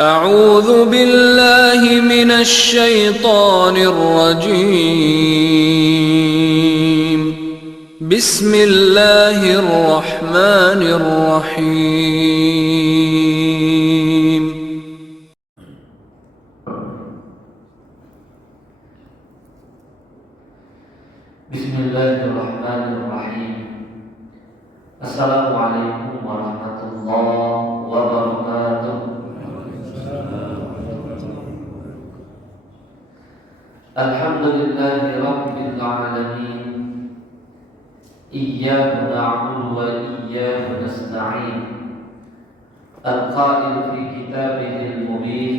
أعوذ بالله من الشيطان الرجيم. بسم الله الرحمن الرحيم. بسم الله الرحمن الرحيم. السلام عليكم ورحمة الله وبركاته. الحمد لله رب العالمين. إياه نعبد وإياه نستعين. القائل في كتابه المبين: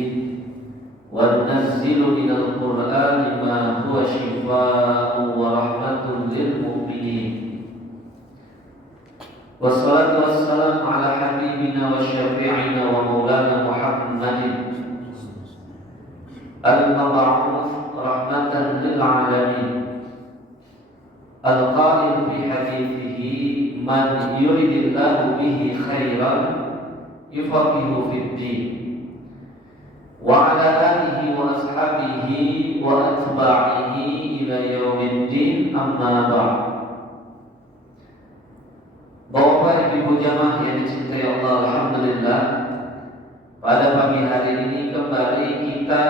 وننزل من القرآن ما هو شفاء ورحمة للمؤمنين. والصلاة والسلام على حبيبنا وشفيعنا ومولانا محمد المبعوث رحمة للعالمين، القائل في حديثه: من يرد الله به خيرا يفقهه في الدين. وعلى آله وأصحابه وأتباعه إلى يوم الدين. أما بعد. Bapak Ibu jamaah yang dicintai Allah, alhamdulillah, pada pagi hari ini kembali kita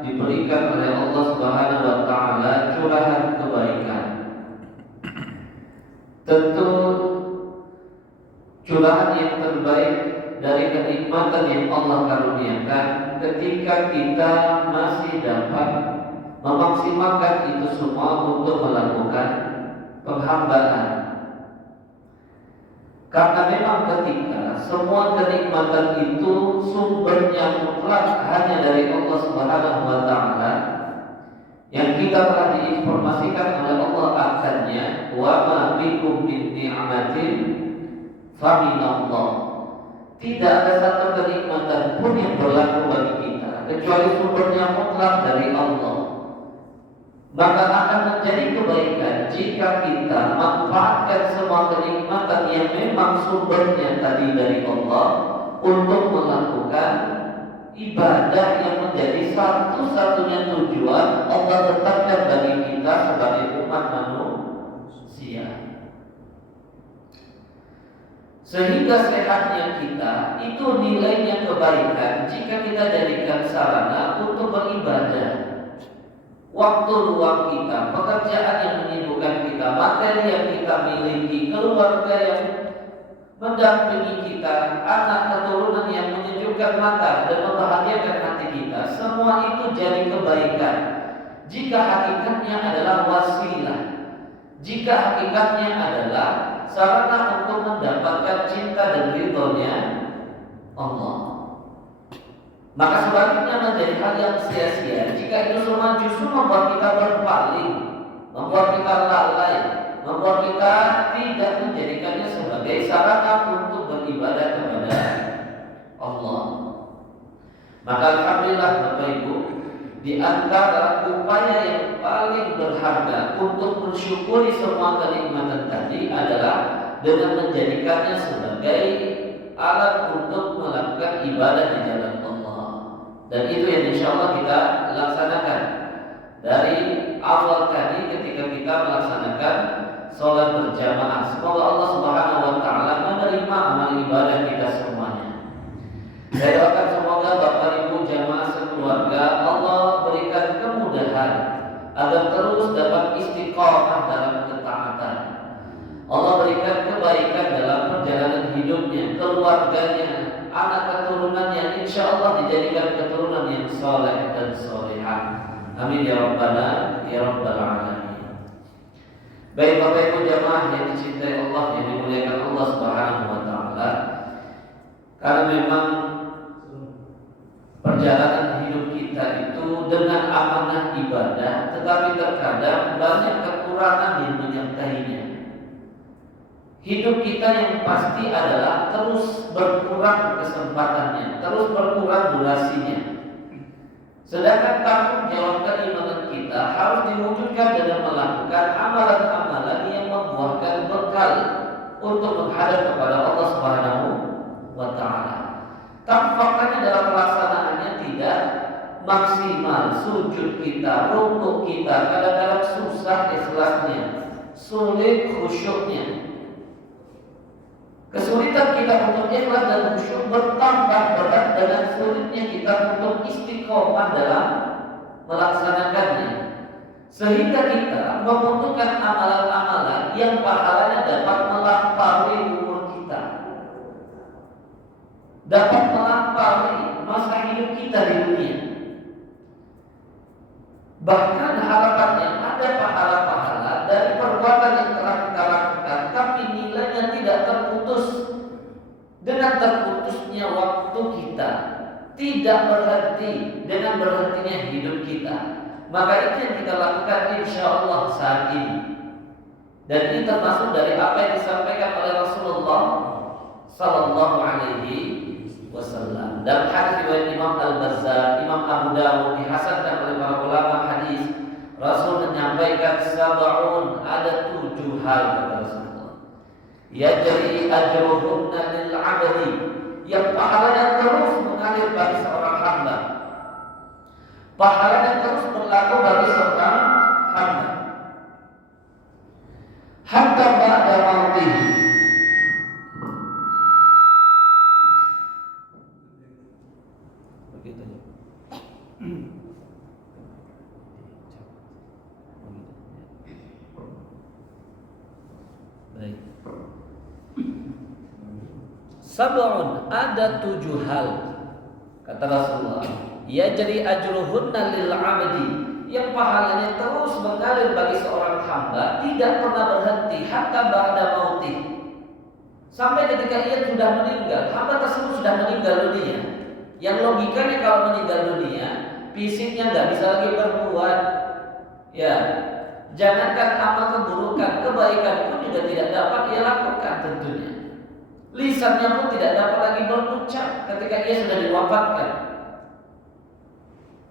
diberikan oleh Allah Subhanahu wa taala curahan kebaikan. Tentu curahan yang terbaik dari kenikmatan yang Allah karuniakan ketika kita masih dapat memaksimalkan itu semua untuk melakukan penghambaan. Karena memang ketika semua kenikmatan itu sumbernya mutlak hanya dari Allah Subhanahu wa taala, yang kita telah diinformasikan oleh Allah akannya, wa ma bikum min ni'matin fa minallah. Tidak ada satu kenikmatan pun yang berlaku bagi kita kecuali sumbernya mutlak dari Allah. Maka akan menjadi kebaikan jika kita manfaatkan semua kenikmatan yang memang sumbernya tadi dari Allah untuk melakukan ibadah yang menjadi satu-satunya tujuan Allah tetapkan bagi kita sebagai umat manusia. Sehingga sehatnya kita itu nilainya kebaikan jika kita jadikan sarana untuk beribadah. Waktu luang kita, pekerjaan yang menyibukkan kita, materi yang kita miliki, keluarga yang mendampingi kita, anak keturunan yang menyejukkan mata dan membahagiakan hati kita, semua itu jadi kebaikan jika hakikatnya adalah wasilah, jika hakikatnya adalah sarana untuk mendapatkan cinta dan ridhonya Allah. Maka sebaliknya menjadi hal yang sia-sia jika itu semua justru membuat kita berpaling, membuat kita lalai, membuat kita tidak menjadikannya sebagai sarana untuk beribadah kepada Allah. Maka alhamdulillah Bapak Ibu, di antara upaya yang paling berharga untuk mensyukuri semua kenikmatan tadi adalah dengan menjadikannya sebagai alat untuk melakukan ibadah di jalan Allah. Dan itu yang insya Allah kita laksanakan dari awal tadi ketika kita melaksanakan sholat berjamaah. Semoga Allah Subhanahu wa taala menerima amal ibadah kita semuanya. Saya doakan semoga Bapak Ibu jamaah sekeluarga Allah berikan kemudahan agar terus dapat istiqomah dalam ketaatan. Allah berikan kebaikan dalam perjalanan hidupnya, keluarganya, anak keturunannya, insya Allah dijadikan keturunan yang soleh dan solehah. Amin ya rabbana ya rabbal alamin. Baik Bapak Ibu jamaah yang dicintai Allah, yang dimuliakan Allah Subhanahu wa taala, karena memang perjalanan hidup kita itu dengan amanah ibadah, tetapi terkadang banyak kekurangan yang menyertainya. Hidup kita yang pasti adalah terus berkurang kesempatannya, terus berkurang durasinya. Sedangkan tanggung jawab keimanan kita harus diwujudkan dengan melakukan amalan-amalan yang membuahkan bekal untuk menghadap kepada Allah Subhanahu wa taala. Tapi faktanya dalam pelaksanaan maksimal sujud kita, rukuk kita kadang-kadang susah ikhlasnya, sulit khusyuknya. Kesulitan kita untuk ikhlas dan khusyuk bertambah berat dengan sulitnya kita untuk istiqomah dalam melaksanakannya, sehingga kita membutuhkan amalan-amalan yang pahalanya dapat melampaui umur kita, dapat melampaui masa hidup kita di dunia. Bahkan harapannya ada pahala-pahala dari perbuatan yang telah kita lakukan, tapi nilainya tidak terputus dengan terputusnya waktu kita, tidak berhenti dengan berhentinya hidup kita. Maka itu yang kita lakukan insya Allah saat ini. Dan ini termasuk dari apa yang disampaikan oleh Rasulullah Sallallahu Alaihi Wasallam. Dalam hadis riwayat Imam Al-Bazzar, Imam Abu Dawud dihasankan oleh para ulama hadis, Rasul menyampaikan sab'un, ada 7 hal kata Rasulullah. Yajri ajruhunna lil 'abdi, yang pahalanya terus mengalir bagi seorang hamba. Pahalanya terus berlaku bagi seorang hamba. Hatta ba'da mautih. Baik. Sab'un, ada 7 hal kata Rasulullah. Yajri ajruhunna lil 'abdi, yang pahalanya terus mengalir bagi seorang hamba, tidak pernah berhenti hatta ba'da mautih, sampai ketika ia sudah meninggal. Hamba tersebut sudah meninggal dunia. Yang logikanya kalau meninggal dunia, fisiknya nggak bisa lagi berbuat, ya, jangankan amal keburukan, kebaikan pun juga tidak dapat ia lakukan tentunya. Lisannya pun tidak dapat lagi berucap ketika ia sudah diwafatkan.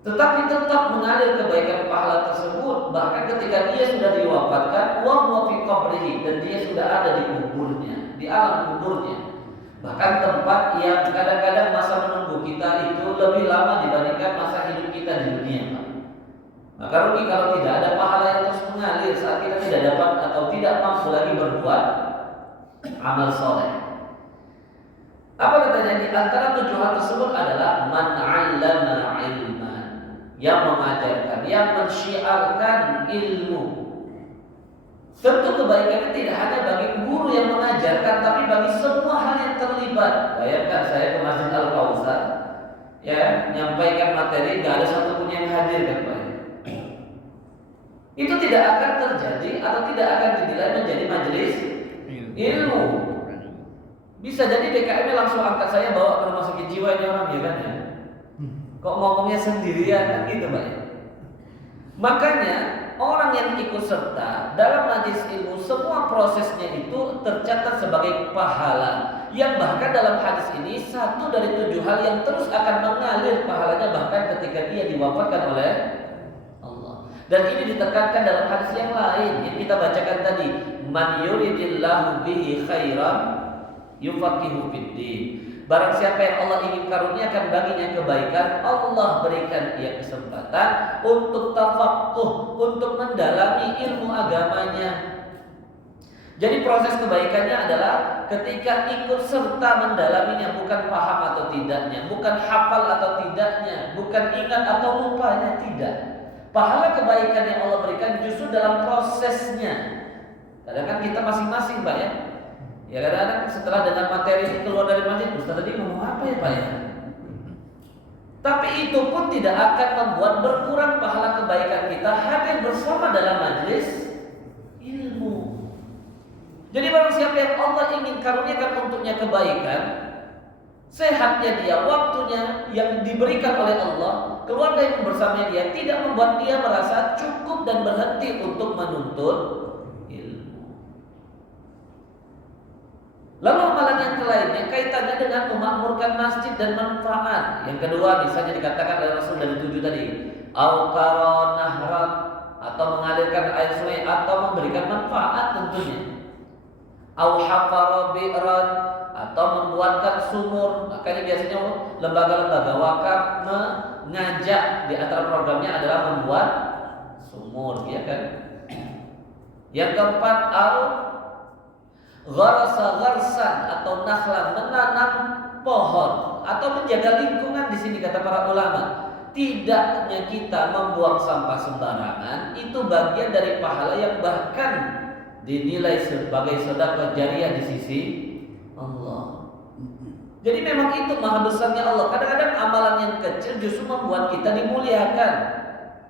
Tetapi tetap mengalir kebaikan pahala tersebut bahkan ketika dia sudah diwafatkan, wa huwa fi qabrihi, dan dia sudah ada di kuburnya, di alam kuburnya. Bahkan tempat yang kadang-kadang masa menunggu kita itu lebih lama dibandingkan masa hidup kita di dunia. Maka rugi kalau tidak ada pahala yang terus mengalir saat kita tidak dapat atau tidak mampu lagi berbuat amal soleh. Apa katanya? Di antara 7 hal tersebut adalah man 'allama 'ilman, yang mengajarkan, yang mensyiarkan ilmu. Tentu kebaikannya tidak hanya bagi guru yang mengajarkan, tapi bagi semua hal yang terlibat. Bayangkan saya ke Masjid Al-Kautsar, ya, menyampaikan materi, nggak ada satupun yang hadir kan Pak. Itu tidak akan terjadi atau tidak akan dinilai menjadi majelis ilmu. Bisa jadi DKM langsung angkat saya bawa ke rumah sakit jiwa ini orang, ya kan ya? Kok ngomongnya sendirian kan gitu Pak. Makanya orang yang ikut serta dalam majelis ilmu, semua prosesnya itu tercatat sebagai pahala, yang bahkan dalam hadis ini 1 dari 7 hal yang terus akan mengalir pahalanya bahkan ketika dia diwafatkan oleh Allah. Dan ini ditekankan dalam hadis yang lain yang kita bacakan tadi, man yuridillahu bihi khairan yufaqihu fiddin. Barang siapa yang Allah ingin karuniakan baginya kebaikan, Allah berikan dia kesempatan untuk tafaqquh, untuk mendalami ilmu agamanya. Jadi proses kebaikannya adalah ketika ikut serta mendalaminya, bukan paham atau tidaknya, bukan hafal atau tidaknya, bukan ingat atau lupanya, tidak. Pahala kebaikan yang Allah berikan justru dalam prosesnya. Kadang kan kita masing-masing Pak ya. Ya kadang-kadang setelah dengan materi ini keluar dari masjid, Ustaz tadi ngomong apa ya Pak ya? Tapi itu pun tidak akan membuat berkurang pahala kebaikan kita hadir bersama dalam majelis ilmu. Jadi barang siapa yang Allah ingin karuniakan untuknya kebaikan, sehatnya dia, waktunya yang diberikan oleh Allah, keluarga yang bersama dia, tidak membuat dia merasa cukup dan berhenti untuk menuntut ilmu. Lalu amalan yang lainnya kaitannya dengan memakmurkan masjid dan manfaat. Yang kedua, misalnya dikatakan oleh Rasul dari 7 tadi, al-qaron nahrat, atau mengalirkan air sungai, atau memberikan manfaat tentunya. au hafara bi'ran, atau membuatkan sumur. Makanya biasanya lembaga-lembaga wakaf mengajak, di antara programnya adalah membuat sumur, ya kan? Yang keempat, au gharasa gharsan atau nakhlan, menanam pohon atau menjaga lingkungan. Di sini kata para ulama, tidaknya kita membuang sampah sembarangan itu bagian dari pahala yang bahkan dinilai sebagai sedekah jariah di sisi Allah. Jadi memang itu maha besarnya Allah. Kadang-kadang amalan yang kecil justru membuat kita dimuliakan.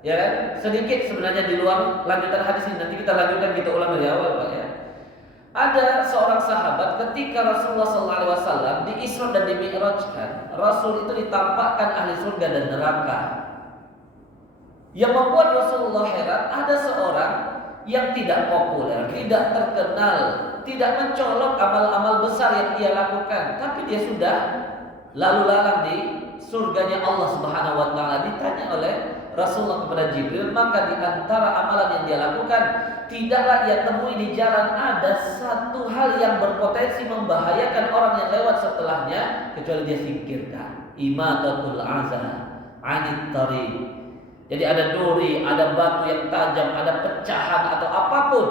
Ya kan? Sedikit sebenarnya di luar lanjutan hadis ini, nanti kita lanjutkan, kita ulang dari awal, Pak, ya. Ada seorang sahabat ketika Rasulullah SAW di Isra dan di Mi'rajkan, Rasul itu ditampakkan ahli surga dan neraka. Yang membuat Rasulullah heran, ada seorang yang tidak populer, tidak terkenal, tidak mencolok amal-amal besar yang ia lakukan, tapi dia sudah lalu lalang di surganya Allah Subhanahu wa taala. Ditanya oleh Rasulullah kepada Jibril, maka di antara amalan yang dia lakukan, tidaklah ia temui di jalan ada satu hal yang berpotensi membahayakan orang yang lewat setelahnya kecuali dia singkirkan. Imatatul azan anit tariq. Jadi ada duri, ada batu yang tajam, ada pecahan atau apapun,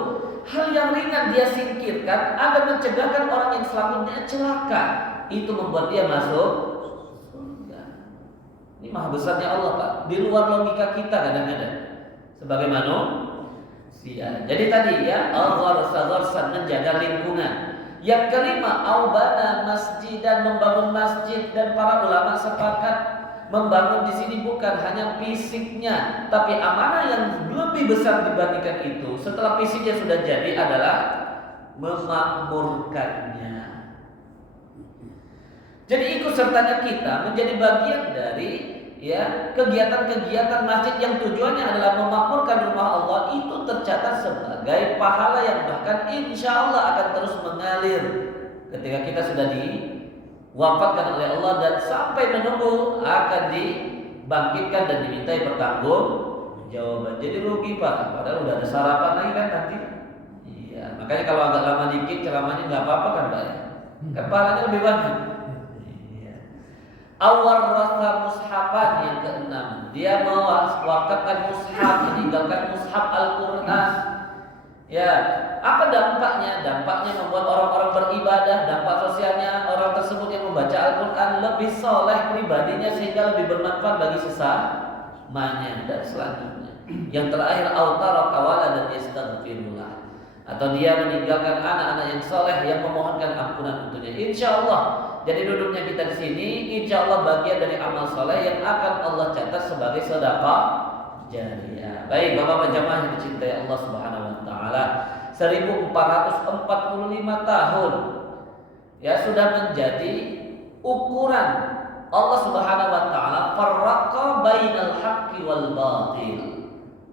hal yang ringan dia singkirkan agar mencegahkan orang yang selanjutnya celaka. Itu membuat dia masuk. Ini maha besarnya Allah, Pak. Di luar logika kita kadang-kadang sebagai manusia. Jadi tadi ya, al-gharsan, menjaga lingkungan. Yang kelima, aubana masjid, dan membangun masjid. Dan para ulama sepakat membangun di sini bukan hanya fisiknya, tapi amanah yang lebih besar dibandingkan itu setelah fisiknya sudah jadi adalah memakmurkannya. Jadi ikut sertanya kita menjadi bagian dari ya kegiatan-kegiatan masjid yang tujuannya adalah memakmurkan rumah Allah, itu tercatat sebagai pahala yang bahkan insya Allah akan terus mengalir ketika kita sudah diwafatkan oleh Allah dan sampai menunggu akan dibangkitkan dan dimintai pertanggungjawaban. Jadi rugi, Pak, padahal udah ada sarapan lagi kan nanti. Iya, makanya kalau agak lama dikit ceramahnya nggak apa-apa kan, Pak, ya? Kan pahalanya lebih banyak. Awal rasa mushafan, yang keenam, dia mewakafkan mushaf, meninggalkan mushaf Al-Quran. Ya, apa dampaknya? Dampaknya membuat orang-orang beribadah. Dampak sosialnya, orang tersebut yang membaca Al-Quran lebih soleh pribadinya sehingga lebih bermanfaat bagi sesamanya. Dan selanjutnya, yang terakhir, autara kawala dan yastaghfirullah, atau dia meninggalkan anak-anak yang soleh yang memohonkan ampunan untuknya. Insya Allah. Jadi duduknya kita di sini, insya Allah bagian dari amal soleh yang akan Allah catat sebagai sedekah jariah. Baik, Bapak jamaah yang dicintai Allah Subhanahu Wa Taala, 1445 tahun ya sudah menjadi ukuran Allah Subhanahu Wa Taala. Farraqa bainal haqqi wal batil,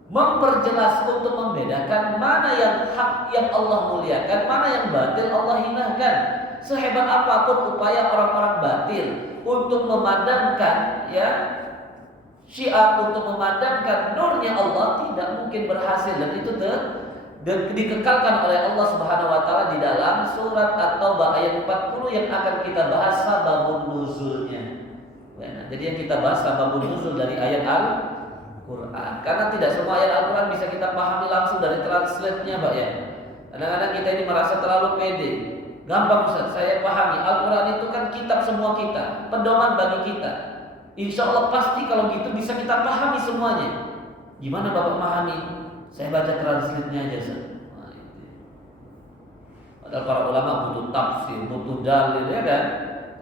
memperjelas untuk membedakan mana yang hak yang Allah muliakan, mana yang batil Allah hinakan. Sehebat apapun upaya orang-orang batil untuk memadamkan ya syiar, untuk memadamkan nurnya Allah, tidak mungkin berhasil. Dan itu dikekalkan oleh Allah Subhanahu wa taala di dalam surat At-Taubah ayat 40 yang akan kita bahas sababun nuzulnya. Nah, jadi yang kita bahas sababun nuzul dari ayat Al-Quran, karena tidak semua ayat Al-Quran bisa kita pahami langsung dari translate-nya, Pak, ya. Kadang-kadang kita ini merasa terlalu pede. Gampang, Ustaz, saya pahami. Al-Quran itu kan kitab semua kita, pedoman bagi kita. Insya Allah pasti kalau gitu bisa kita pahami semuanya. Gimana Bapak memahami? Saya baca translate-nya aja, Ustaz. Nah, padahal para ulama butuh tafsir, butuh dalil, ya kan?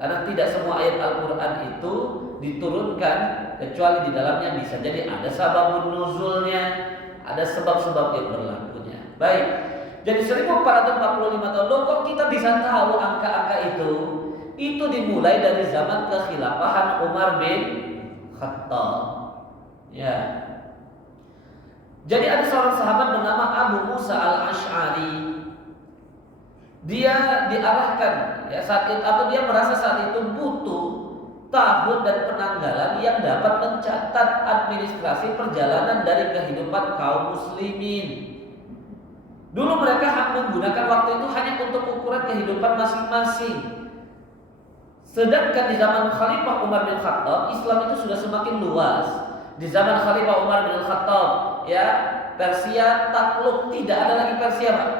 Karena tidak semua ayat Al-Quran itu diturunkan kecuali di dalamnya bisa jadi ada sababun nuzulnya, ada sebab-sebab yang berlakunya. Baik. Jadi 1445 tahun, loh kok kita bisa tahu angka-angka itu? Itu dimulai dari zaman kekhilafahan Umar bin Khattab. Ya. Jadi ada seorang sahabat bernama Abu Musa Al-Ash'ari. Dia diarahkan ya saat itu, atau dia merasa saat itu butuh tahun dan penanggalan yang dapat mencatat administrasi perjalanan dari kehidupan kaum muslimin. Dulu mereka menggunakan waktu itu hanya untuk ukuran kehidupan masing-masing. Sedangkan di zaman Khalifah Umar bin Khattab, Islam itu sudah semakin luas. Di zaman Khalifah Umar bin Khattab, ya, Persia takluk, tidak ada lagi Persia, Pak.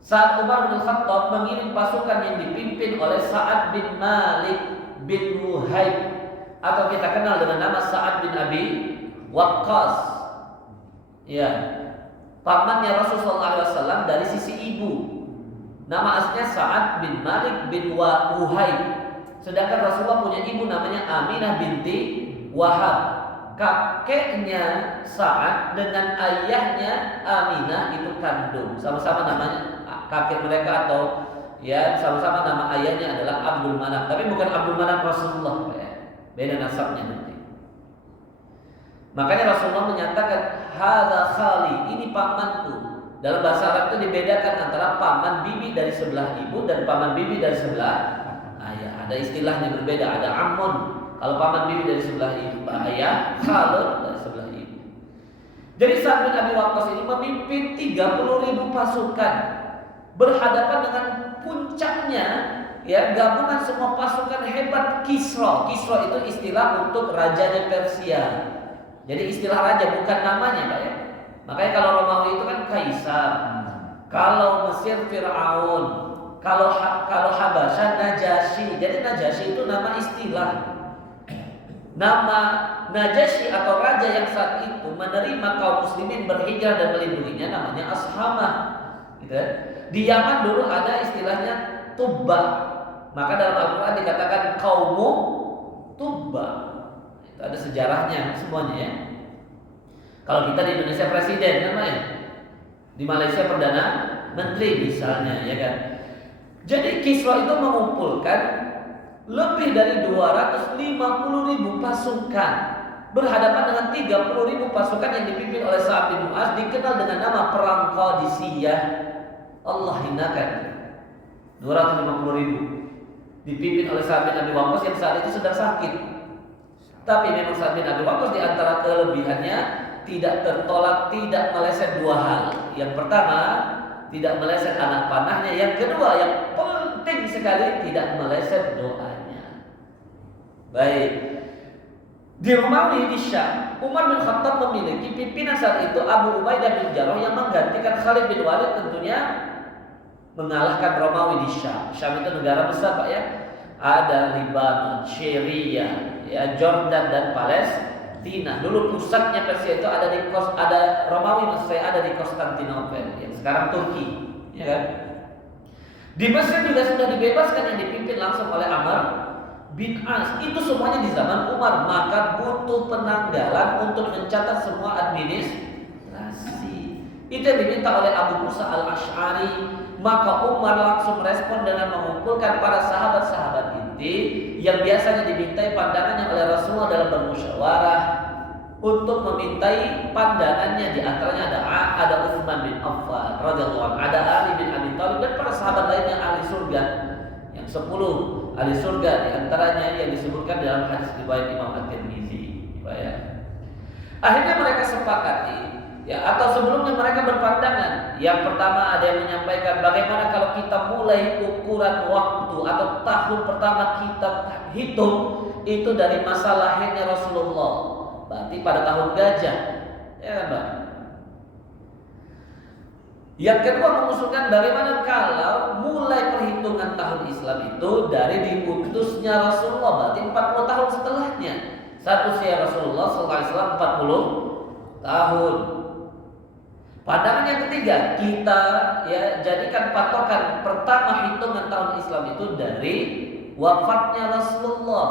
Saat Umar bin Khattab mengirim pasukan yang dipimpin oleh Sa'ad bin Malik bin Wuhaib, atau kita kenal dengan nama Sa'ad bin Abi Waqqas, ya, pamannya Rasulullah SAW dari sisi ibu. Nama aslinya Sa'ad bin Malik bin Wuhaib. Sedangkan Rasulullah punya ibu namanya Aminah binti Wahab. Kakeknya Sa'ad dengan ayahnya Aminah itu kandung. Sama-sama namanya kakek mereka, atau ya sama-sama nama ayahnya adalah Abdul Manaf. Tapi bukan Abdul Manaf Rasulullah, ya. Beda nasabnya nanti. Makanya Rasulullah menyatakan hadza khali, ini pamanku. Dalam bahasa Arab itu dibedakan antara paman bibi dari sebelah ibu dan paman bibi dari sebelah ayah. Ada istilahnya berbeda, ada ammun kalau paman bibi dari sebelah ibu, ayah, khalun dari sebelah ibu. Jadi Sa'ad bin Abi Waqqas ini memimpin 30.000 pasukan berhadapan dengan puncaknya, ya, gabungan semua pasukan hebat Kisra. Kisra itu istilah untuk rajanya Persia. Jadi istilah raja bukan namanya, Pak, ya. Makanya kalau Romawi itu kan Kaisar, kalau Mesir Fir'aun, kalau Habasyah Najasyi. Jadi Najasyi itu nama istilah. Nama Najasyi atau raja yang saat itu menerima kaum muslimin berhijrah dan melindunginya namanya Ashamah. Gitu. Di Yaman dulu ada istilahnya Tubba. Maka dalam Al-Quran dikatakan kaumu Tubba. Itu ada sejarahnya semuanya, ya. Kalau kita di Indonesia presiden namanya, di Malaysia perdana menteri misalnya, ya kan. Jadi Kisra itu mengumpulkan lebih dari 250.000 pasukan berhadapan dengan 30.000 pasukan yang dipimpin oleh Sa'ad bin Mu'adz, dikenal dengan nama Perang Qadisiyah. Allah hinakan 250.000 dipimpin oleh Sa'ad bin Abi Waqqas yang saat itu sedang sakit. Tapi memang Sa'ad bin Abi Waqqas di antara kelebihannya tidak tertolak, tidak meleset dua hal. Yang pertama, tidak meleset anak panahnya. Yang kedua, yang penting sekali, tidak meleset doanya. Baik. Di Romawi, di Syam, Umar bin Khattab memiliki pimpinan saat itu Abu Ubaidah bin Jarrah yang menggantikan Khalid bin Walid, tentunya mengalahkan Romawi di Syam. Syam itu negara besar, Pak, ya. Ada Libanon, Syria, ya, Jordan dan Palestina. Dulu pusatnya Persia itu ada Romawi, maksud saya ada di Konstantinopel yang sekarang Turki, ya kan? Di Mesir juga sudah dibebaskan yang dipimpin langsung oleh Amr bin As. Itu semuanya di zaman Umar. Maka butuh penanggalan untuk mencatat semua administrasi. Itu yang diminta oleh Abu Musa al-Ash'ari. Maka Umar langsung merespon dengan mengumpulkan para sahabat-sahabat inti yang biasanya dimintai pandangannya oleh Rasulullah dalam bermusyawarah untuk memintai pandangannya. Di antaranya ada Utsman bin Affan radhiyallahu anhu, ada Ali bin Abi Thalib dan para sahabat lainnya ahli surga. Yang 10 ahli surga di antaranya yang disebutkan dalam hadis riwayat Imam At-Tirmizi. Akhirnya mereka sepakati, ya, atau sebelumnya mereka berpandangan. Yang pertama ada yang menyampaikan bagaimana kalau kita mulai ukuran waktu atau tahun pertama kita hitung itu dari masa lahirnya Rasulullah, berarti pada tahun gajah, ya kan, Mbak? Yang kedua mengusulkan bagaimana kalau mulai perhitungan tahun Islam itu dari diutusnya Rasulullah, berarti 40 tahun setelahnya. Saat usia Rasulullah SAW 40 tahun. Pandangan yang ketiga, kita, ya, jadikan patokan pertama hitungan tahun Islam itu dari wafatnya Rasulullah.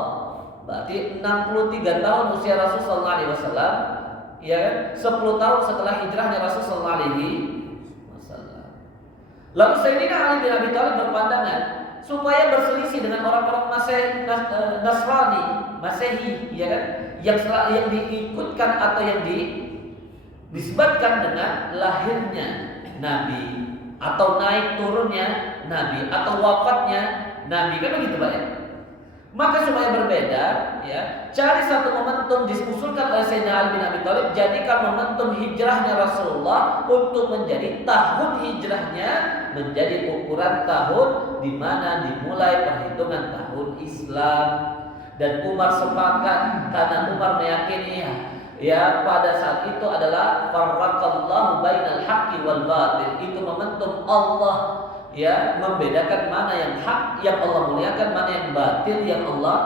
Berarti 63 tahun usia Rasulullah SAW, ya kan? 10 tahun setelah hijrahnya Rasulullah SAW. Lalu Sayyidina Ali bin Abi Thalib berpandangan supaya berselisih dengan orang-orang Nasrani, Masehi, ya kan? Yang diikutkan atau yang disebabkan dengan lahirnya Nabi atau naik turunnya Nabi atau wafatnya Nabi, kan begitu, Pak, ya? Maka supaya berbeda, ya, cari satu momentum diusulkan oleh Sayyidina Ali bin Abi Thalib, jadikan momentum hijrahnya Rasulullah untuk menjadi tahun hijrahnya menjadi ukuran tahun di mana dimulai perhitungan tahun Islam. Dan Umar sepakat karena Umar meyakini ya pada saat itu adalah farraqallahu bainal haqqi wal batil. Itu momentum Allah ya membedakan mana yang hak yang Allah muliakan, mana yang batil yang Allah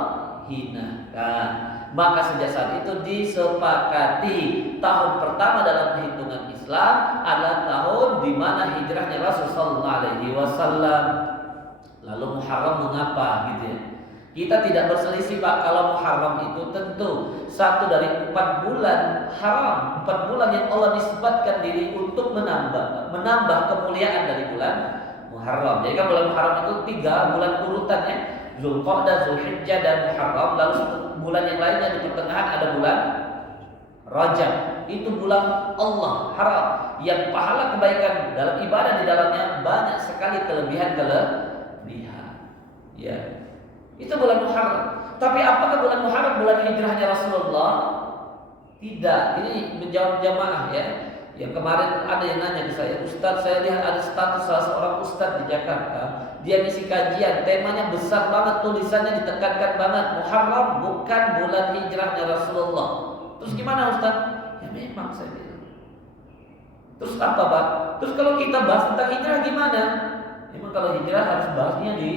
hinakan. Maka sejak saat itu disepakati tahun pertama dalam perhitungan Islam adalah tahun di mana hijrahnya Rasulullah SAW. Lalu Muharram mengapa gitu ya? Kita tidak berselisih Pak, kalau Muharram itu tentu satu dari 4 bulan haram, 4 bulan yang Allah nisbatkan diri untuk menambah kemuliaan dari bulan Muharram. Jadi kan bulan Muharram itu 3 bulan urutan ya, Zulqa'dah, Zulhijjah dan Muharram. Lalu bulan yang lainnya di pertengahan ada bulan Rajab. Itu bulan Allah haram yang pahala kebaikan dalam ibadah di dalamnya banyak sekali kelebihan. Ya. Itu bulan Muharram. Tapi apakah bulan Muharram bulan hijrahnya Rasulullah? Tidak. Ini menjawab jamaah ya. Yang kemarin ada yang nanya ke saya, Ustaz, saya lihat ada status salah seorang ustaz di Jakarta, dia ngisi kajian, temanya besar banget, tulisannya ditekankan banget, Muharram bukan bulan hijrahnya Rasulullah. Terus gimana Ustaz? Ya memang saya bilang. Terus apa Pak? Terus kalau kita bahas tentang hijrah gimana? Memang kalau hijrah harus bahasnya di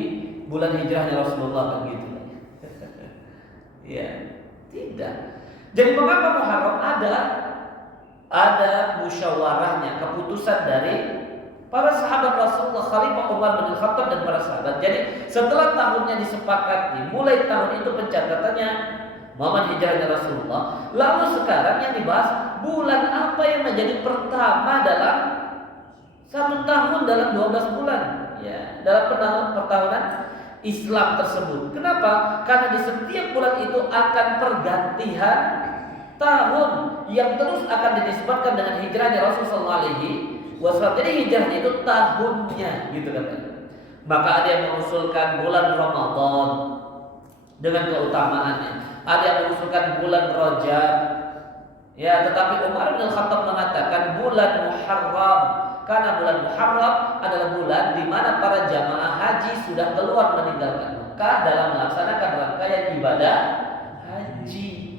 bulan hijrahnya Rasulullah kan gitu. Ya, tidak. Jadi mengapa Muharram ada musyawarahnya, keputusan dari para sahabat Rasulullah, Khalifah Umar bin Khattab dan para sahabat. Jadi setelah tahunnya disepakati, mulai tahun itu pencatatannya momen hijrahnya Rasulullah. Lalu sekarang yang dibahas bulan apa yang menjadi pertama dalam 1 tahun dalam 12 bulan ya, dalam pertahunan Islam tersebut. Kenapa? Karena di setiap bulan itu akan pergantian tahun yang terus akan dinisbatkan dengan hijrahnya Rasulullah SAW. Jadi hijrahnya itu tahunnya, gitu kan? Maka ada yang mengusulkan bulan Ramadan dengan keutamaannya. Ada yang mengusulkan bulan Rajab. Ya, tetapi Umar bin Khattab mengatakan bulan Muharram. Karena bulan Muharram adalah bulan di mana para jamaah haji sudah keluar meninggalkan Mekah dalam melaksanakan rangkaian ibadah haji.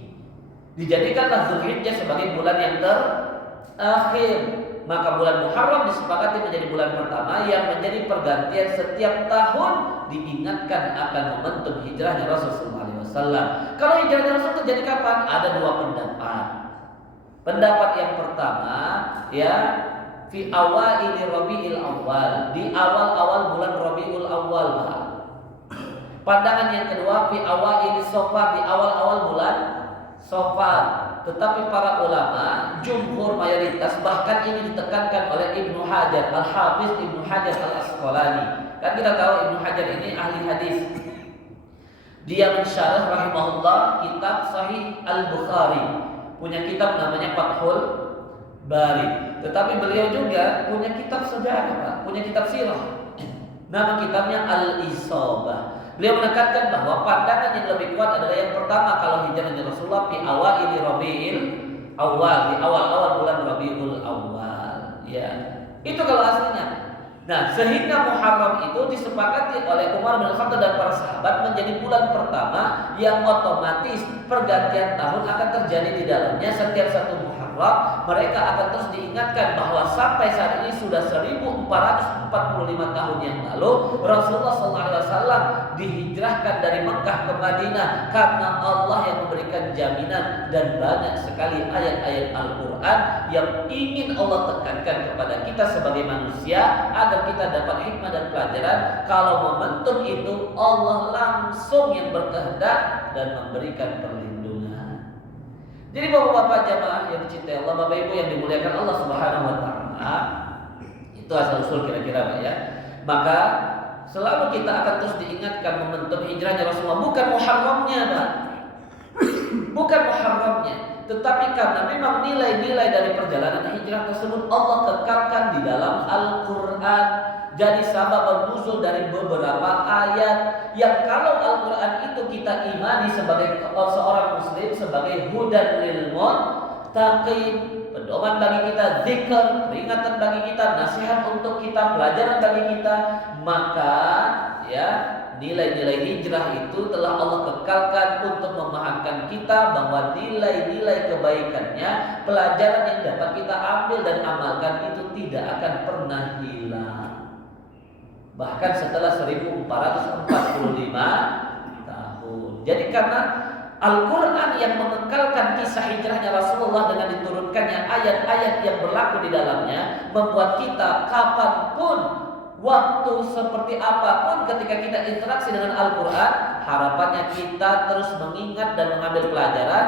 Dijadikanlah Zulhijjah sebagai bulan yang terakhir. Maka bulan Muharram disepakati menjadi bulan pertama yang menjadi pergantian setiap tahun, diingatkan akan momentum hijrahnya Rasulullah SAW. Kalau hijrahnya Rasul terjadi kapan? Ada 2 pendapat. Pendapat yang pertama ya fi awaili Rabiul Awal, di awal-awal bulan Rabiul Awal. Pandangan yang kedua fi awaili Safar, di awal-awal bulan Safar. Tetapi para ulama jumhur mayoritas, bahkan ini ditekankan oleh Ibnu Hajar, Al-Hafiz Ibnu Hajar Al-Asqalani. Kan kita tahu Ibnu Hajar ini ahli hadis. Dia mensyarah rahimahullah kitab Sahih Al-Bukhari. Punya kitab namanya Fathul Bari. Tetapi beliau juga punya kitab sejarah, punya kitab sirah. Nama kitabnya Al-Isabah. Beliau menekankan bahwa pandangan yang lebih kuat adalah yang pertama, kalau hijrahnya Rasulullah di awaili Rabiul Awal, di awal-awal bulan Rabiul Awal. Ya, itu kalau aslinya. Nah, sehingga Muharram itu disepakati oleh Umar bin Khattab dan para sahabat menjadi bulan pertama yang otomatis pergantian tahun akan terjadi di dalamnya. Setiap 1 Muharram mereka akan terus diingatkan bahwa sampai saat ini sudah 1445 tahun yang lalu Rasulullah SAW dihijrahkan dari Mekah ke Madinah karena Allah yang memberikan jaminan, dan banyak sekali ayat-ayat Al-Quran yang ingin Allah tekankan kepada kita sebagai manusia agar kita dapat hikmah dan pelajaran kalau momentum itu Allah langsung yang berkehendak dan memberikan perlindungan. Jadi bapak-bapak jamaah yang dicintai Allah, bapak ibu yang dimuliakan Allah Subhanahu wa taala, itu asal usul kira-kira Pak ya. Maka selalu kita akan terus diingatkan momentum hijrahnya Rasulullah, bukan Muharramnya Pak. Bukan Muharramnya, tetapi karena memang nilai-nilai dari perjalanan hijrah tersebut Allah kekalkan di dalam Al-Quran. jadi sabab nuzul dari beberapa ayat yang kalau Al-Quran itu kita imani sebagai seorang muslim sebagai hudan lil muttaqin, pedoman bagi kita, zikr, peringatan bagi kita, nasihat untuk kita, pelajaran bagi kita, maka ya nilai-nilai hijrah itu telah Allah kekalkan untuk memahamkan kita bahwa nilai-nilai kebaikannya, pelajaran yang dapat kita ambil dan amalkan itu tidak akan pernah hilang. Bahkan setelah 1445 tahun. Jadi karena Al-Quran yang mengekalkan kisah hijrahnya Rasulullah dengan diturunkannya ayat-ayat yang berlaku di dalamnya, membuat kita kapanpun, waktu seperti apapun ketika kita interaksi dengan Al-Quran, harapannya kita terus mengingat dan mengambil pelajaran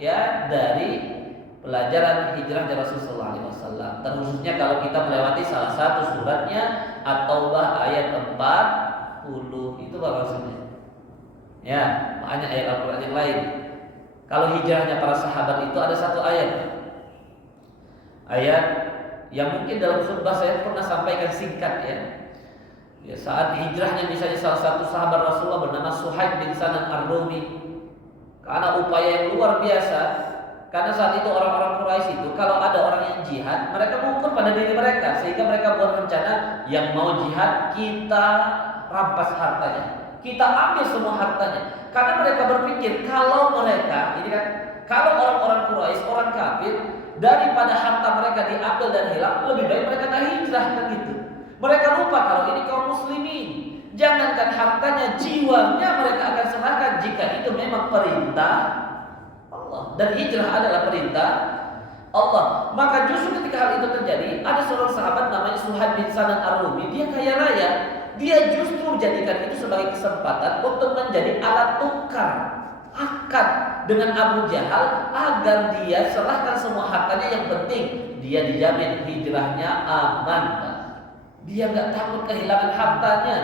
ya dari pelajaran hijrahnya Rasulullah SAW. Terkhususnya kalau kita melewati salah satu suratnya At-Taubah ayat 40, itu apa maksudnya? Ya, banyak ayat Al-Quran yang lain. Kalau hijrahnya para sahabat itu ada satu ayat yang mungkin dalam khutbah saya pernah sampaikan singkat ya. Ya, saat hijrahnya misalnya salah satu sahabat Rasulullah bernama Suhaib bin Sanan Ar-Rumi, karena upaya yang luar biasa. Karena saat itu orang-orang Quraisy itu kalau ada orang yang jihad, mereka mengukur pada diri mereka, sehingga mereka buat rencana yang mau jihad kita rampas hartanya, kita ambil semua hartanya. Karena mereka berpikir kalau mereka ini kan, kalau orang-orang Quraisy, orang kafir, daripada harta mereka diambil dan hilang, lebih baik mereka tak hijrah kan gitu. Mereka lupa kalau ini kaum muslimin. Jangankan hartanya, jiwanya mereka akan serahkan jika itu memang perintah Allah. Dan hijrah adalah perintah Allah. Maka justru ketika hal itu terjadi, ada seorang sahabat namanya Suhaib bin Sanan Ar-Rumi, dia kaya raya. Dia justru jadikan itu sebagai kesempatan untuk menjadi alat tukar akad dengan Abu Jahal agar dia serahkan semua hartanya, yang penting dia dijamin hijrahnya aman. Dia nggak takut kehilangan hartanya,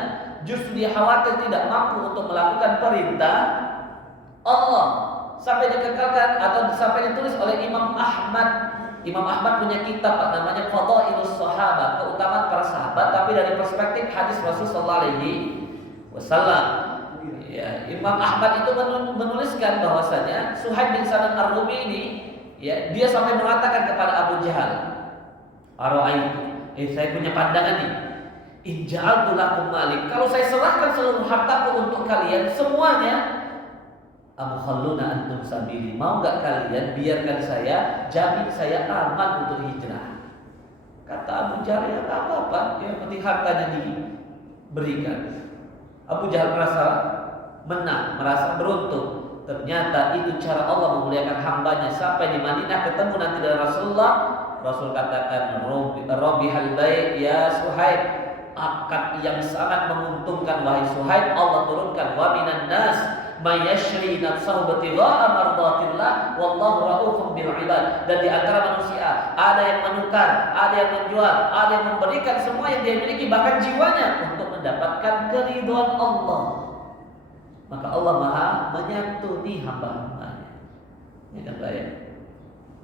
justru dia khawatir tidak mampu untuk melakukan perintah Allah. Sampai dikekalkan atau sampai ditulis oleh Imam Ahmad. Imam Ahmad punya kitab namanya Fadailus Sahabat, keutamaan para sahabat, tapi dari perspektif hadis Rasulullah SAW. Ya, Imam Ahmad itu menuliskan bahwasanya Suhaib bin Sanan Ar-Rumi ini, ya, dia sampai mengatakan kepada Abu Jahal, saya punya pandangan nih. In ja'altu lakum malik, kalau saya serahkan seluruh hartaku untuk kalian semuanya, Amukhalluna antum sabili, mau gak kalian biarkan saya, jamin saya aman untuk hijrah? Kata Abu Jahal, ya gak apa-apa, yang penting hartanya diberikan. Abu Jahal merasa menang, merasa beruntung. Ternyata itu cara Allah memuliakan hambanya. Sampai di Madinah ketemu nanti dengan Rasulullah, Rasul katakan, Robi halbai ya Suhaib, akad yang sangat menguntungkan wahai Suhaib. Allah turunkan wa minan nas mayashri nafsahu batigha'a mardatillah wallahu raufun bil ibad. Dan di antara manusia ada yang menukar, ada yang menjual, ada yang memberikan semua yang dia miliki, bahkan jiwanya, untuk mendapatkan keridhaan Allah. Maka Allah Maha menyantuni hamba-hambanya. Ya kan, ya?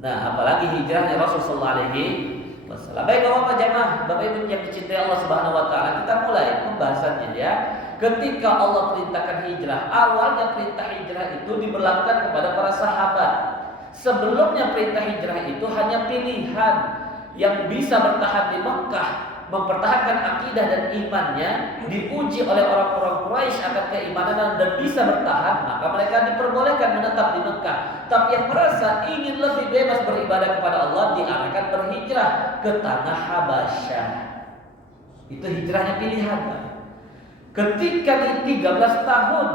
Nah, apalagi hijrahnya Rasulullah alaihi wasallam. Baik Bapak jamaah, Bapak Ibu yang dicintai Allah Subhanahu wa taala, kita mulai pembahasannya ya. Ketika Allah perintahkan hijrah, awalnya perintah hijrah itu diberlakukan kepada para sahabat. Sebelumnya perintah hijrah itu hanya pilihan yang bisa bertahan di Mekah, mempertahankan akidah dan imannya, diuji oleh orang-orang Quraisy akan keimanan dan bisa bertahan, maka mereka diperbolehkan menetap di Mekah. Tapi yang merasa ingin lebih bebas beribadah kepada Allah diarahkan berhijrah ke tanah Habasyah. Itu hijrahnya pilihan. Ketika di 13 tahun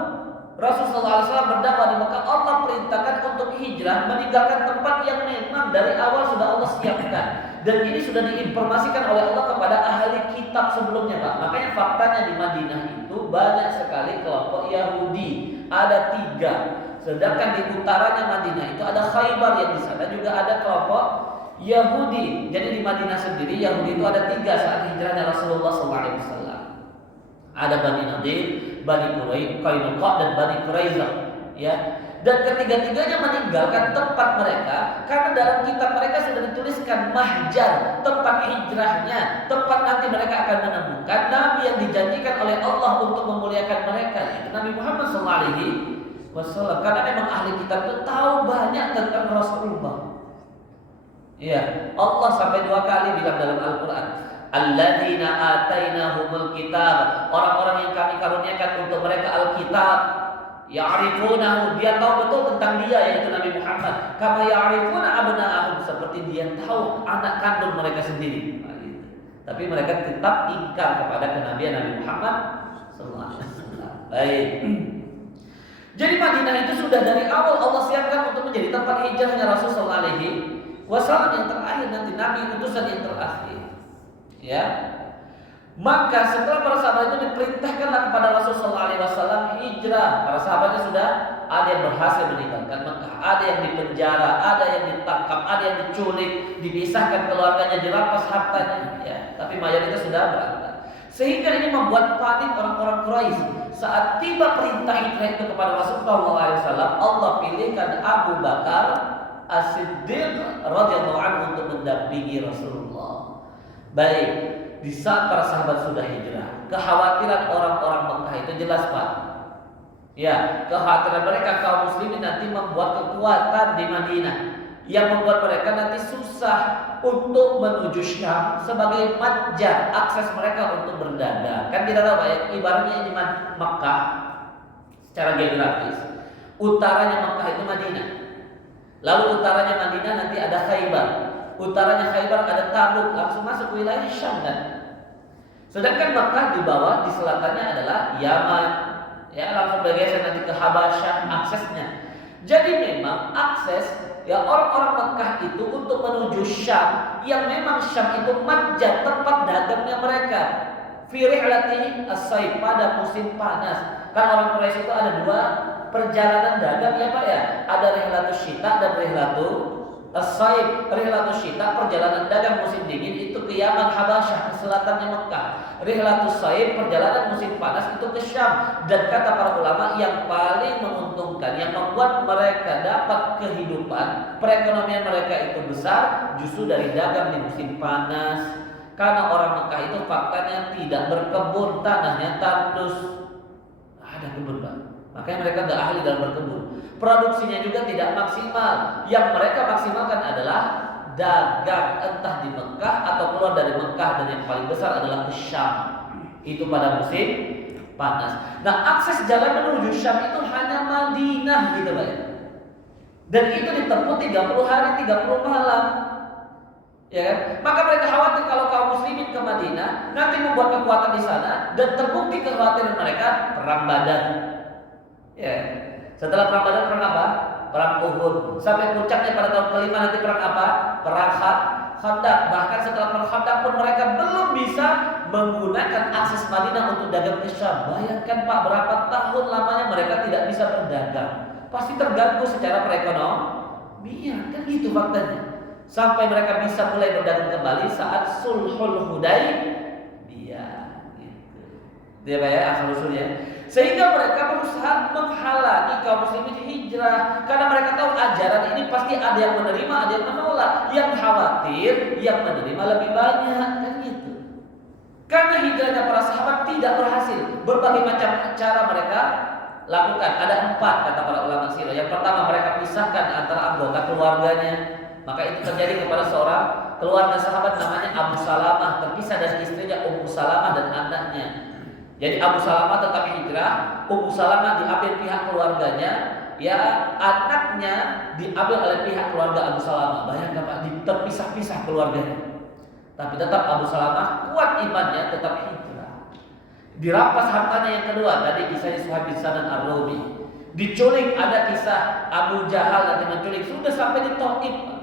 Rasulullah SAW berdakwah di Mekah, Allah perintahkan untuk hijrah, meninggalkan tempat yang memang dari awal sudah Allah siapkan. Dan ini sudah diinformasikan oleh Allah kepada ahli kitab sebelumnya, Pak. Makanya faktanya di Madinah itu banyak sekali kelompok Yahudi, ada 3. Sedangkan di utaranya Madinah itu ada Khaybar, yang di sana juga ada kelompok Yahudi. Jadi di Madinah sendiri Yahudi itu ada 3 saat hijrahnya Rasulullah SAW. Ada Bani Nadir, Bani Qainuqa dan Bani Quraizah. Ya, Dan ketiga-tiganya meninggalkan tempat mereka karena dalam kitab mereka sudah dituliskan mahjar, tempat hijrahnya, tempat nanti mereka akan menemukan Nabi yang dijanjikan oleh Allah untuk memuliakan mereka, yaitu Nabi Muhammad SAW. Karena memang ahli kitab itu tahu banyak tentang Rasulullah. Ya, Allah sampai 2 kali bilang dalam Al-Quran, alladzina atainahumul kitab, orang-orang yang kami karuniakan untuk mereka Alkitab, ya'rifunahu, dia tahu betul tentang dia, yaitu Nabi Muhammad, kama ya'rifuna abna'ahum, seperti dia tahu anak kandung mereka sendiri. Nah, gitu. Tapi mereka tetap ingkar kepada kenabian Nabi Muhammad sallallahu alaihi wasallam. Baik. Jadi Madinah itu sudah dari awal Allah siapkan untuk menjadi tempat hijrahnya Rasul sallallahu alaihi wasallam yang terakhir, nanti Nabi utusan yang terakhir. Ya. Maka setelah para sahabat itu diperintahkanlah kepada Rasul sallallahu alaihi wasallam hijrah. Para sahabatnya sudah ada yang berhasil meninggalkan Mekah, ada yang dipenjara, ada yang ditangkap, ada yang diculik, dipisahkan keluarganya, dirampas hartanya, ya. Tapi mayoritas sudah berangkat. Sehingga ini membuat panik orang-orang Quraisy. Saat tiba perintah hijrah itu kepada Rasul sallallahu alaihi wasallam, Allah pilihkan Abu Bakar As-Siddiq radhiyallahu anhu untuk mendampingi Rasulullah. Baik, di saat para sahabat sudah hijrah, kekhawatiran orang-orang Mekah itu jelas, Pak. Ya, kekhawatiran mereka kaum muslimin nanti membuat kekuatan di Madinah yang membuat mereka nanti susah untuk menuju Syam sebagai matjar akses mereka untuk berdagang. Kan kita tahu ya, ibaratnya di Mekah secara geografis, utaranya Mekah itu Madinah. Lalu utaranya Madinah nanti ada Khaybar. Utaranya Khaybar ada Tabuk, langsung masuk wilayah Syam kan. Sedangkan Mekah di bawah, di selatannya adalah Yaman. Ya, langsung bergeser nanti ke Habasyah aksesnya. Jadi memang akses ya orang-orang Mekah itu untuk menuju Syam, yang memang Syam itu matjar tempat dagangnya mereka. Fi rihlati as-sayf, pada musim panas. Kan orang Quraisy itu ada 2 perjalanan dagang ya Pak ya. Ada rihlatus syita dan rihlatus as-sayf. Rihlatus syita perjalanan dagang musim dingin itu ke Yaman Habasyah, ke selatannya Mekah. Rihlatus sayf perjalanan musim panas itu ke Syam. Dan kata para ulama yang paling menguntungkan, yang membuat mereka dapat kehidupan, perekonomian mereka itu besar, justru dari dagang di musim panas. Karena orang Mekah itu faktanya tidak berkebun, tanahnya tandus. Ada kebun Pak, makanya mereka nggak ahli dalam berkebun. Produksinya juga tidak maksimal. Yang mereka maksimalkan adalah dagang, entah di Mekah atau keluar dari Mekah, dan yang paling besar adalah ke Syam. Itu pada musim panas. Nah, akses jalan menuju Syam itu hanya Madinah gitu Pak. Dan itu ditempuh 30 hari 30 malam. Ya kan? Maka mereka khawatir kalau kaum muslimin ke Madinah nanti membuat kekuatan di sana, dan terbukti kekhawatiran mereka perang Badar. Ya. Setelah perang Badar, perang apa? Perang Uhud. Sampai puncaknya pada tahun kelima nanti perang apa? Perang Khandaq. Bahkan setelah perang Khandaq pun mereka belum bisa menggunakan akses Madinah untuk dagang ke Syam. Bayangkan Pak, berapa tahun lamanya mereka tidak bisa berdagang. Pasti terganggu secara perekonomian. Kan gitu faktanya. Sampai mereka bisa mulai berdagang kembali saat Sulhul Hudaybiyah. Gitu. Dia Pak ya, asal usulnya. Sehingga mereka berusaha menghalangi kaum muslimin hijrah, karena mereka tahu ajaran ini pasti ada yang menerima, ada yang menolak. Yang khawatir yang menerima lebih banyak, kan gitu. Karena hijrahnya para sahabat tidak berhasil, berbagai macam cara mereka lakukan. Ada 4 kata para ulama sirah. Yang pertama, mereka pisahkan antara anggota keluarganya. Maka itu terjadi kepada seorang keluarga sahabat namanya Abu Salamah, terpisah dari istrinya Ummu Salamah dan anaknya. Jadi Abu Salamah tetap hijrah, Ummu Salamah diambil pihak keluarganya, ya anaknya diambil oleh pihak keluarga Abu Salamah. Bayangkan Pak, terpisah-pisah keluarganya. Tapi tetap Abu Salamah kuat imannya, tetap hijrah. Dirampas hartanya yang kedua, tadi kisahnya Suhaib bin Sanan Ar-Rumi. Diculik, ada kisah Abu Jahal nanti menculik, sudah sampai di Taif.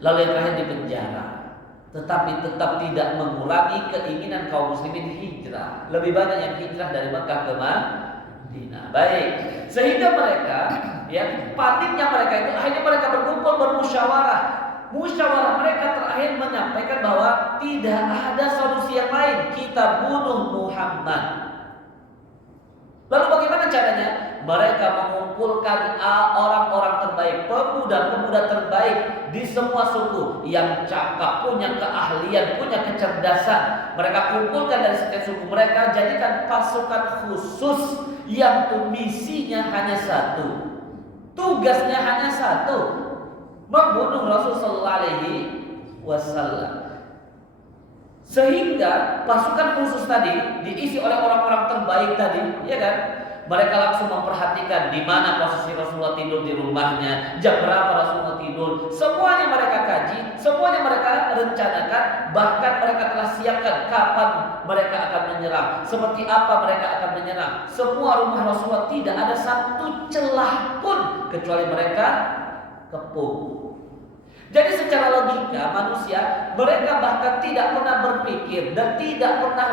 Lalu yang terakhir di penjara. Tetapi tetap tidak mengurangi keinginan kaum muslimin hijrah. Lebih banyak yang hijrah dari Mekah ke Madinah. Baik, sehingga mereka, ya paniknya mereka itu akhirnya mereka berkumpul bermusyawarah. Musyawarah mereka terakhir menyampaikan bahwa tidak ada solusi yang lain, kita bunuh Muhammad. Lalu bagaimana caranya? Mereka mengumpulkan orang-orang terbaik, pemuda-pemuda terbaik di semua suku yang cakap, punya keahlian, punya kecerdasan. Mereka kumpulkan dari setiap suku, mereka jadikan pasukan khusus yang misinya hanya satu, tugasnya hanya satu, membunuh Rasulullah sallallahu alaihi wasallam. Sehingga pasukan khusus tadi diisi oleh orang-orang terbaik tadi, ya kan? Mereka langsung memperhatikan di mana posisi Rasulullah tidur di rumahnya, jam berapa Rasulullah tidur. Semuanya mereka kaji, semuanya mereka rencanakan, bahkan mereka telah siapkan kapan mereka akan menyerang, seperti apa mereka akan menyerang. Semua rumah Rasulullah tidak ada satu celah pun kecuali mereka kepung. Jadi secara logika manusia, mereka bahkan tidak pernah berpikir dan tidak pernah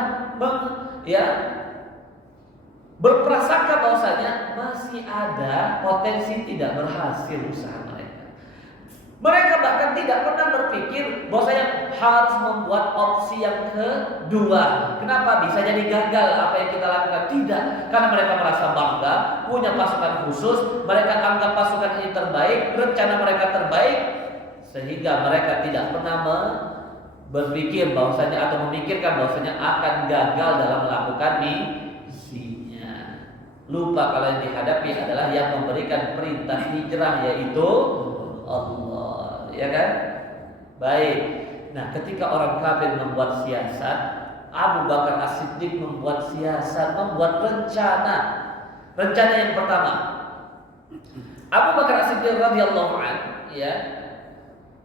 berprasangka bahwasanya masih ada potensi tidak berhasil usaha mereka. Mereka bahkan tidak pernah berpikir bahwasanya harus membuat opsi yang kedua. Kenapa bisa jadi gagal apa yang kita lakukan? Tidak, karena mereka merasa bangga, punya pasukan khusus, mereka anggap pasukan ini terbaik, rencana mereka terbaik, sehingga mereka tidak pernah berpikir bahwasanya atau memikirkan bahwasanya akan gagal dalam melakukan misinya. Lupa kalau yang dihadapi adalah yang memberikan perintah hijrah, yaitu Allah, ya kan? Baik. Nah, ketika orang kafir membuat siasat, Abu Bakar As-Siddiq membuat siasat, membuat rencana. Rencana yang pertama, Abu Bakar As-Siddiq radhiyallahu anhu, ya,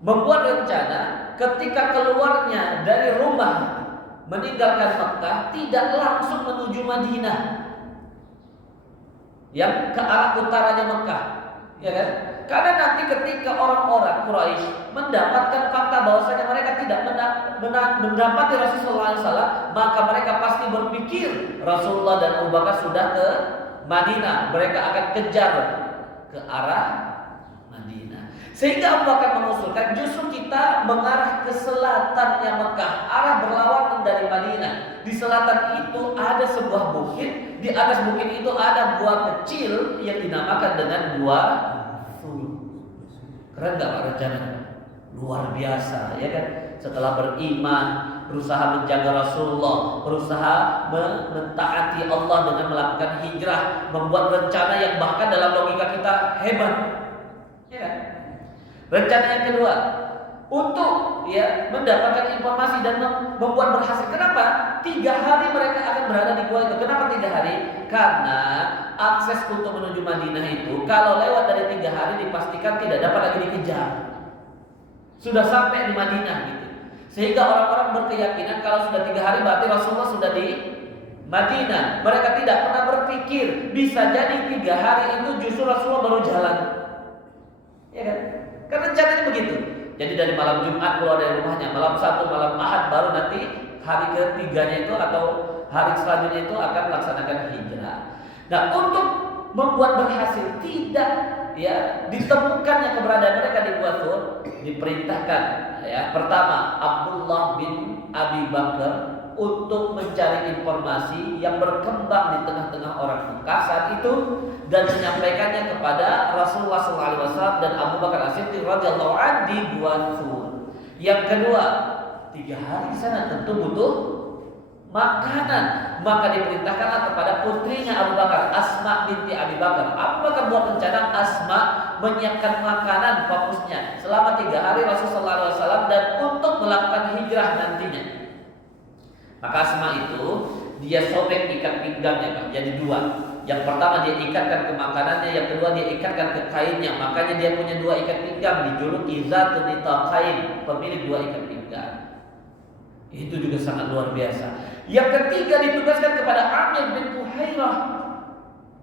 membuat rencana ketika keluarnya dari rumah meninggalkan Mekah tidak langsung menuju Madinah yang ke arah utaranya Mekah, ya kan? Karena nanti ketika orang-orang Quraisy mendapatkan fakta bahwasanya mereka tidak mendapati Rasulullah SAW, maka mereka pasti berpikir Rasulullah dan Abu Bakar sudah ke Madinah. Mereka akan kejar ke arah Madinah. Sehingga Abu Bakar mengusulkan justru kita mengarah ke selatannya Mekah, arah berlawanan dari Madinah. Di selatan itu ada sebuah bukit, di atas bukit itu ada gua kecil yang dinamakan dengan gua Thur. Keren gak Pak rencananya? Luar biasa, ya kan? Setelah beriman, berusaha menjaga Rasulullah, berusaha mentaati Allah dengan melakukan hijrah, membuat rencana yang bahkan dalam logika kita hebat, ya kan? Rencana yang kedua, untuk mendapatkan informasi dan membuat berhasil. Kenapa? 3 hari mereka akan berada di gua itu. Kenapa 3 hari? Karena akses untuk menuju Madinah itu kalau lewat dari 3 hari dipastikan tidak dapat lagi dikejar. Sudah sampai di Madinah gitu. Sehingga orang-orang berkeyakinan kalau sudah 3 hari berarti Rasulullah sudah di Madinah. Mereka tidak pernah berpikir bisa jadi 3 hari itu justru Rasulullah baru jalan. Ya kan? Karena rencananya begitu. Jadi dari malam Jumat keluar dari rumahnya, malam Sabtu, malam Ahad, baru nanti hari ketiganya itu atau hari selanjutnya itu akan melaksanakan hijrah. Nah, untuk membuat berhasil tidak ditemukannya keberadaan mereka di Gua Thur, diperintahkan pertama Abdullah bin Abi Bakar untuk mencari informasi yang berkembang di tengah-tengah orang Mekah saat itu dan menyampaikannya kepada Rasulullah SAW dan Abu Bakar As-Siddiq radhiyallahu anhu di Gua Thur. Yang kedua, 3 hari di sana tentu butuh makanan, maka diperintahkanlah kepada putrinya Abu Bakar, Asma binti Abi Bakar. Abu Bakar buat rencana Asma menyiapkan makanan fokusnya selama 3 hari Rasulullah SAW dan untuk melakukan hijrah nantinya. Maka Asma itu dia sobek ikat pinggangnya Pak, jadi 2. Yang pertama dia ikatkan ke makanannya, yang kedua dia ikatkan ke kainnya. Makanya dia punya 2 ikat pinggang, dijuluki Zatun Kain, pemilik 2 ikat pinggang. Itu juga sangat luar biasa. Yang ketiga ditugaskan kepada Amir bin Fuhairah,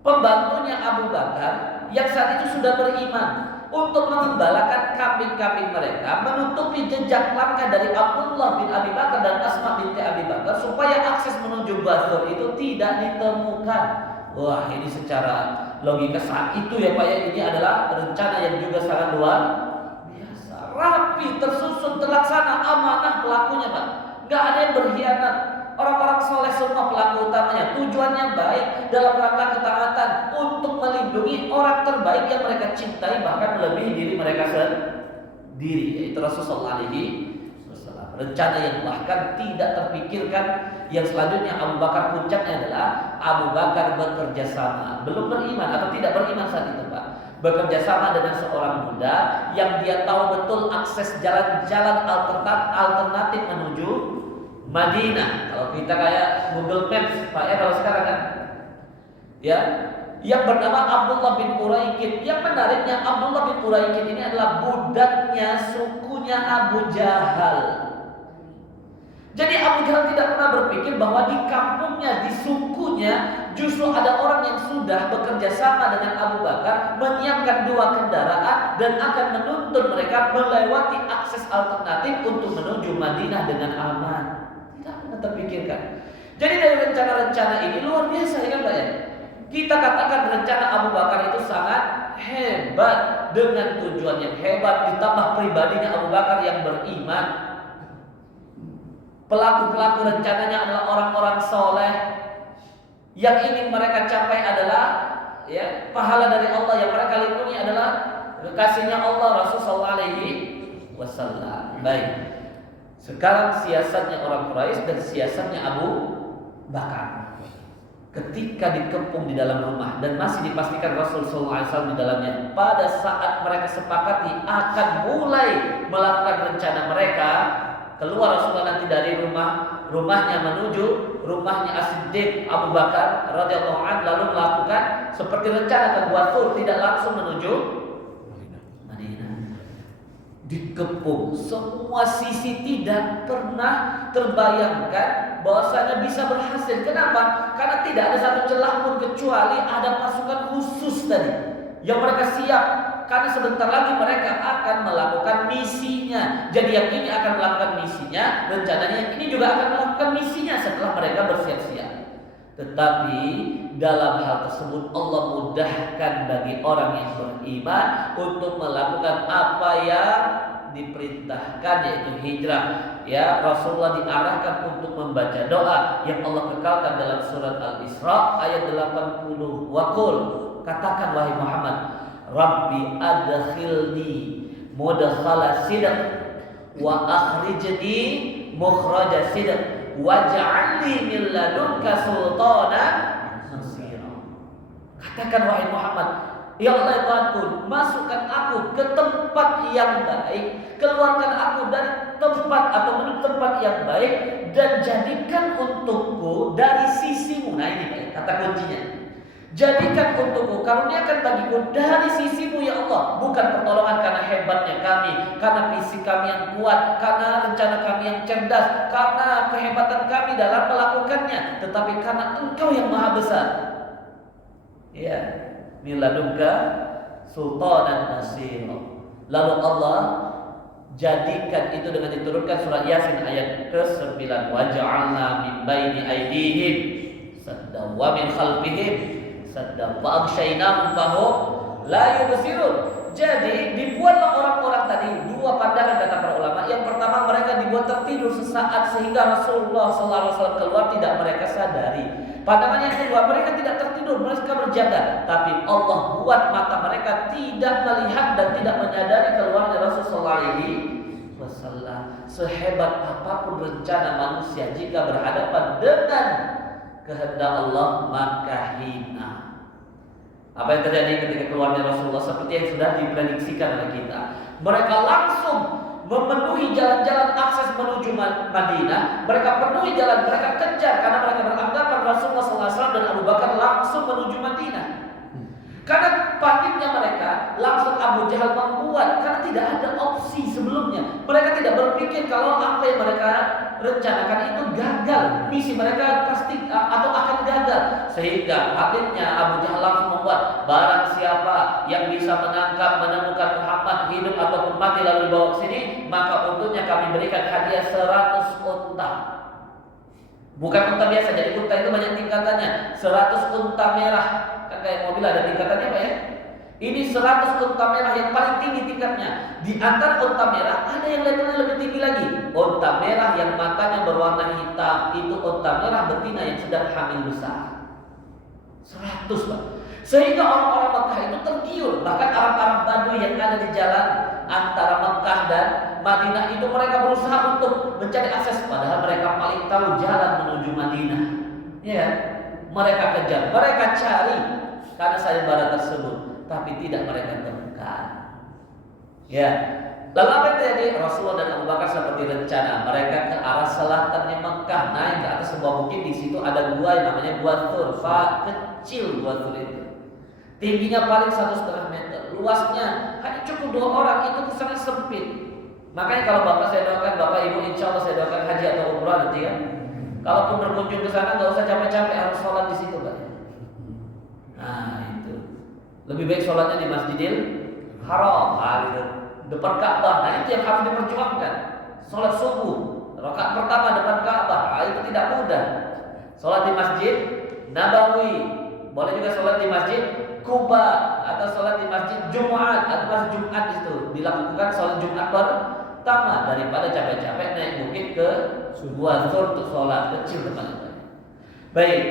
pembantunya Abu Bakar yang saat itu sudah beriman, untuk mengembalakan kambing-kambing mereka, menutupi jejak langkah dari Abdullah bin Abi Bakar dan Asma binti Abi Bakar supaya akses menuju Gua Thur itu tidak ditemukan. Wah, ini secara logika saat itu ya Pak ya, ini adalah rencana yang juga sangat luar biasa, rapi, tersusun, terlaksana, amanah pelakunya Pak. Gak ada yang berkhianat. Orang-orang soleh semua pelaku utamanya tujuannya baik dalam rangka ketaatan untuk melindungi orang terbaik yang mereka cintai, bahkan melebihi diri mereka sendiri, yaitu Rasulullah SAW. Rencana yang bahkan tidak terpikirkan. Yang selanjutnya Abu Bakar, puncaknya adalah Abu Bakar bekerja sama, belum beriman atau tidak beriman saat itu, Pak, bekerja sama dengan seorang budak yang dia tahu betul akses jalan-jalan alternatif menuju Madinah. Kalau kita kayak Google Maps, Pak, ya kalau sekarang kan, ya, yang bernama Abdullah bin Uraiqid. Yang menariknya, Abdullah bin Uraiqid ini adalah budaknya sukunya Abu Jahal. Jadi Abu Jahal tidak pernah berpikir bahwa di kampungnya, di sukunya, justru ada orang yang sudah bekerja sama dengan Abu Bakar, menyiapkan 2 kendaraan dan akan menuntun mereka melewati akses alternatif untuk menuju Madinah dengan aman. Tidak pernah terpikirkan. Jadi dari rencana-rencana ini luar biasa, ya kan Pak ya? Kita katakan rencana Abu Bakar itu sangat hebat, dengan tujuan yang hebat, ditambah pribadinya Abu Bakar yang beriman. Pelaku-pelaku rencananya adalah orang-orang soleh. Yang ingin mereka capai adalah, ya, pahala dari Allah. Yang mereka lindungi adalah kekasihnya Allah, Rasulullah SAW. Baik. Sekarang siasatnya orang Quraisy dan siasatnya Abu Bakar. Ketika dikepung di dalam rumah dan masih dipastikan Rasulullah SAW di dalamnya, pada saat mereka sepakati akan mulai melakukan rencana mereka, keluar Rasulullah nanti dari rumahnya menuju rumahnya As-Siddiq Abu Bakar radhiyallahu anhu, lalu melakukan seperti rencana ke Gua Thur, tidak langsung menuju Madinah. Dikepung semua sisi, tidak pernah terbayangkan bahwasanya bisa berhasil. Kenapa? Karena tidak ada satu celah pun kecuali ada pasukan khusus tadi yang mereka siap. Karena sebentar lagi mereka akan melakukan misinya. Jadi yang ini akan melakukan misinya, rencananya yang ini juga akan melakukan misinya setelah mereka bersiap-siap. Tetapi dalam hal tersebut Allah mudahkan bagi orang yang beriman untuk melakukan apa yang diperintahkan, yaitu hijrah. Ya, Rasulullah diarahkan untuk membaca doa yang Allah kekalkan dalam surat Al-Isra ayat 80. Waqul, katakan wahai Muhammad, Rabbi adkhilni mudkhala sidq wa akhrijni mukhraja sidq waj'alni min ladunka sultanan nasira. Katakan wahai Muhammad, ya Allah ya Tuhanku, masukkan aku ke tempat yang baik, keluarkan aku dari tempat atau menuju tempat yang baik, dan jadikan untukku dari sisimu. Nah ini kata kuncinya. Jadikan untukku, karuniakan bagiku dari sisimu ya Allah. Bukan pertolongan karena hebatnya kami, karena fisik kami yang kuat, karena rencana kami yang cerdas, karena kehebatan kami dalam melakukannya, tetapi karena Engkau yang maha besar. Ya, miladunka sultanan nasir. Lalu Allah jadikan itu dengan diturunkan surat Yasin ayat ke-9. Waja'alna min baini aydihim sadda wa min khalfihim sadda wa aghshaynahum fahum la yubsirun. Jadi dibuatlah orang-orang tadi 2 pandangan kata para ulama. Yang pertama, mereka dibuat tertidur sesaat sehingga Rasulullah SAW keluar tidak mereka sadari. Pandangan yang kedua, mereka tidak tertidur, mereka berjaga, tapi Allah buat mata mereka tidak melihat dan tidak menyadari keluarnya Rasulullah SAW. Sehebat apapun rencana manusia, jika berhadapan dengan kehendak Allah maka hina. Apa yang terjadi ketika keluarnya Rasulullah seperti yang sudah diprediksikan oleh kita. Mereka langsung memenuhi jalan-jalan akses menuju Madinah. Mereka penuhi jalan, mereka kejar karena mereka beranggapan Rasulullah SAW dan Abu Bakar langsung menuju Madinah. Karena paniknya mereka, langsung Abu Jahal membuat, karena tidak ada opsi sebelumnya. Mereka tidak berpikir kalau apa yang mereka rencanakan itu gagal, misi mereka pasti atau akan gagal. Sehingga paniknya Abu Jahal langsung membuat, barang siapa yang bisa menemukan Muhammad hidup ataupun mati lalu dibawa ke sini, maka untuknya kami berikan hadiah 100 unta. Bukan unta biasa, jadi unta itu banyak tingkatannya. 100 unta merah. Kan kayak mobil ada tingkatannya Pak ya. Ini 100 unta merah yang paling tinggi tingkatnya. Di antara unta merah ada yang levelnya lebih tinggi lagi. Unta merah yang matanya berwarna hitam, itu unta merah betina yang sedang hamil besar. 100, Pak. Sehingga orang-orang Mekah itu tergiur. Bahkan Arab-Arab Badui yang ada di jalan antara Mekah dan Madinah itu, mereka berusaha untuk mencari akses, padahal mereka paling tahu jalan menuju Madinah. Ya, mereka kejar, mereka cari karena sayembara tersebut, tapi tidak mereka temukan. Ya, lalu apa yang terjadi? Rasulullah dan Abu Bakar seperti rencana, mereka ke arah selatannya Mekah, naik ke atas sebuah bukit. Di situ ada gua yang namanya Gua Thur, kecil Gua Thur itu. Tingginya paling 1,5 meter, luasnya hanya cukup 2 orang, itu sangat sempit. Makanya kalau bapak saya doakan, bapak ibu insya Allah saya doakan haji atau umrah nanti ya. Kalaupun berkunjung ke sana nggak usah capek-capek, harus sholat di situ, Pak. Nah itu, lebih baik sholatnya di Masjidil Haram, gitu. Depan Ka'bah. Nah itu yang harus diperjuangkan. Sholat subuh, rakaat pertama depan Ka'bah, itu tidak mudah. Sholat di Masjid Nabawi, boleh juga sholat di Masjid Kuba atau sholat di Masjid Jumat atau Masjid Jumat, itu dilakukan sholat Jumat pertama daripada capek-capek naik bukit ke Gua Thur untuk sholat kecil depan. Baik,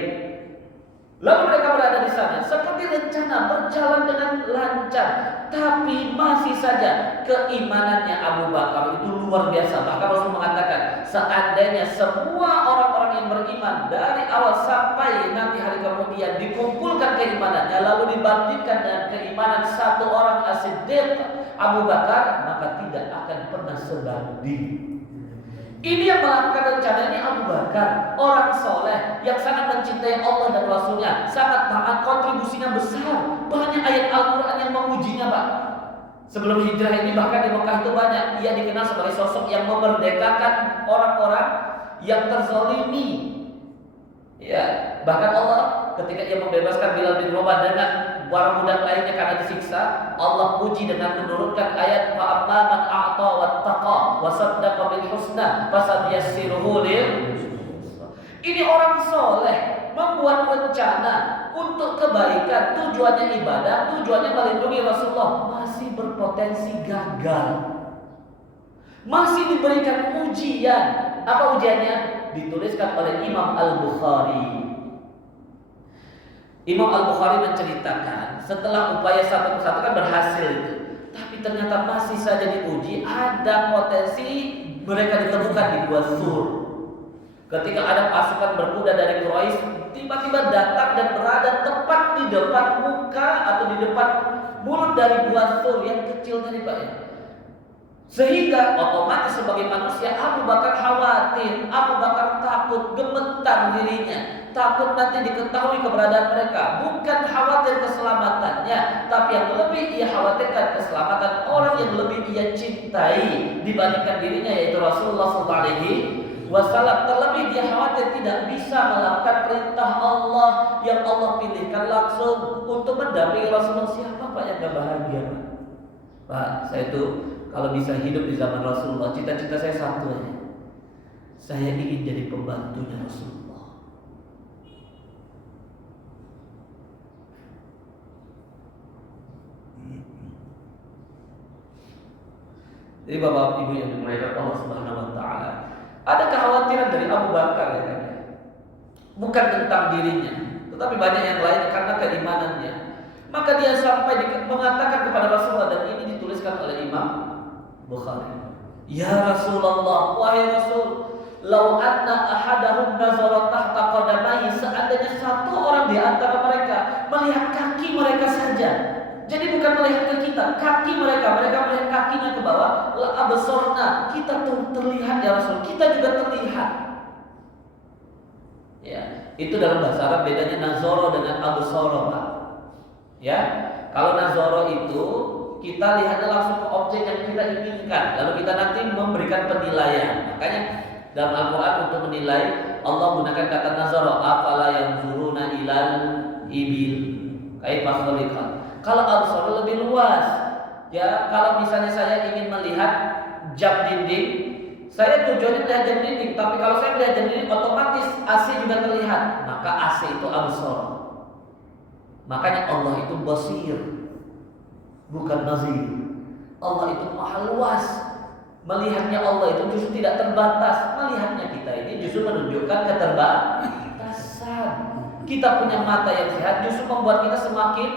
lalu mereka berada di sana seperti rencana, berjalan dengan lancar, tapi masih saja keimanannya Abu Bakar itu luar biasa. Bahkan Rasul mengatakan, seandainya semua orang-orang yang beriman dari awal sampai nanti hari kemudian dikumpulkan keimanannya lalu dibandingkan dengan keimanan satu orang As-Siddiq Abu Bakar, maka tidak akan pernah sebanding. Ini yang melakukan rencana ini Abu Bakar, orang soleh yang sangat mencintai Allah dan Rasulnya, sangat taat, kontribusinya besar. Banyak ayat Al-Quran yang mengujinya, Pak. Sebelum hijrah ini bahkan di Mekah itu banyak, ia dikenal sebagai sosok yang memerdekakan orang-orang yang terzalimi. Ya, bahkan Allah ketika ia membebaskan Bilal bin Rabah dengan para budak lainnya karena disiksa, Allah puji dengan menurunkan ayat fa'amma man a'ta wattaqa wa saddaqa bil husna fasadyassiruhu lil. Ini orang soleh membuat rencana untuk kebaikan, tujuannya ibadah, tujuannya melindungi Rasulullah, masih berpotensi gagal, masih diberikan ujian. Apa ujiannya? Dituliskan oleh Imam Al-Bukhari. Imam Al-Bukhari menceritakan setelah upaya satu persatu kan berhasil itu, tapi ternyata masih saja diuji. Ada potensi mereka ditemukan di Gua Thur. Ketika ada pasukan berkuda dari Quraisy tiba-tiba datang dan berada tepat di depan muka atau di depan mulut dari Gua Thur yang kecil tadi, Pak, ya. Sehingga otomatis sebagai manusia Abu Bakar khawatir, Abu Bakar takut, gemetar dirinya, takut nanti diketahui keberadaan mereka. Bukan khawatir keselamatannya, tapi yang lebih ia khawatirkan keselamatan orang yang lebih ia cintai dibandingkan dirinya, yaitu Rasulullah SAW. Terlebih dia khawatir tidak bisa melakukan perintah Allah yang Allah pilihkan langsung untuk mendampingi Rasulullah. Siapa, Pak, yang gak bahagia, Pak? Pak, saya tuh kalau bisa hidup di zaman Rasulullah, cita-cita saya satu aja. Saya ingin jadi pembantunya Rasulullah. Jadi Bapak Ibu yang dimuliakan Allah Subhanahu wa taala, ada kekhawatiran dari Abu Bakar ya kan? Bukan tentang dirinya, tetapi banyak yang lain karena keimanannya. Maka dia sampai mengatakan kepada Rasulullah, dan ini dituliskan oleh Imam Bukhari. Ya Rasulullah, wahai Rasul, lau anna ahadahum nazara tahta qadamaihi, seandainya satu orang di antara mereka melihat kaki mereka saja. Jadi bukan melihat ke kita, kaki mereka melihat kakinya ke bawah, la absorna, kita terlihat ya Rasul, kita juga terlihat. Ya, itu dalam bahasa Arab bedanya nazara dengan absara, Pak. Ya, kalau nazara itu kita lihatnya langsung ke objek yang kita inginkan, lalu kita nanti memberikan penilaian. Makanya dalam Al-Quran untuk menilai Allah gunakan kata nazara, afala yanzuruna ilal ibil kaifa khuliqat. Kalau absar lebih luas. Ya, kalau misalnya saya ingin melihat jam dinding, saya tujuannya melihat jam dinding, tapi kalau saya melihat jam dinding otomatis AC juga terlihat, maka AC itu absar. Makanya Allah itu basir. bukan nazir. Allah itu maha luas. Melihatnya Allah itu justru tidak terbatas. Melihatnya kita ini justru menunjukkan keterbatasan. Kita punya mata yang sehat justru membuat kita semakin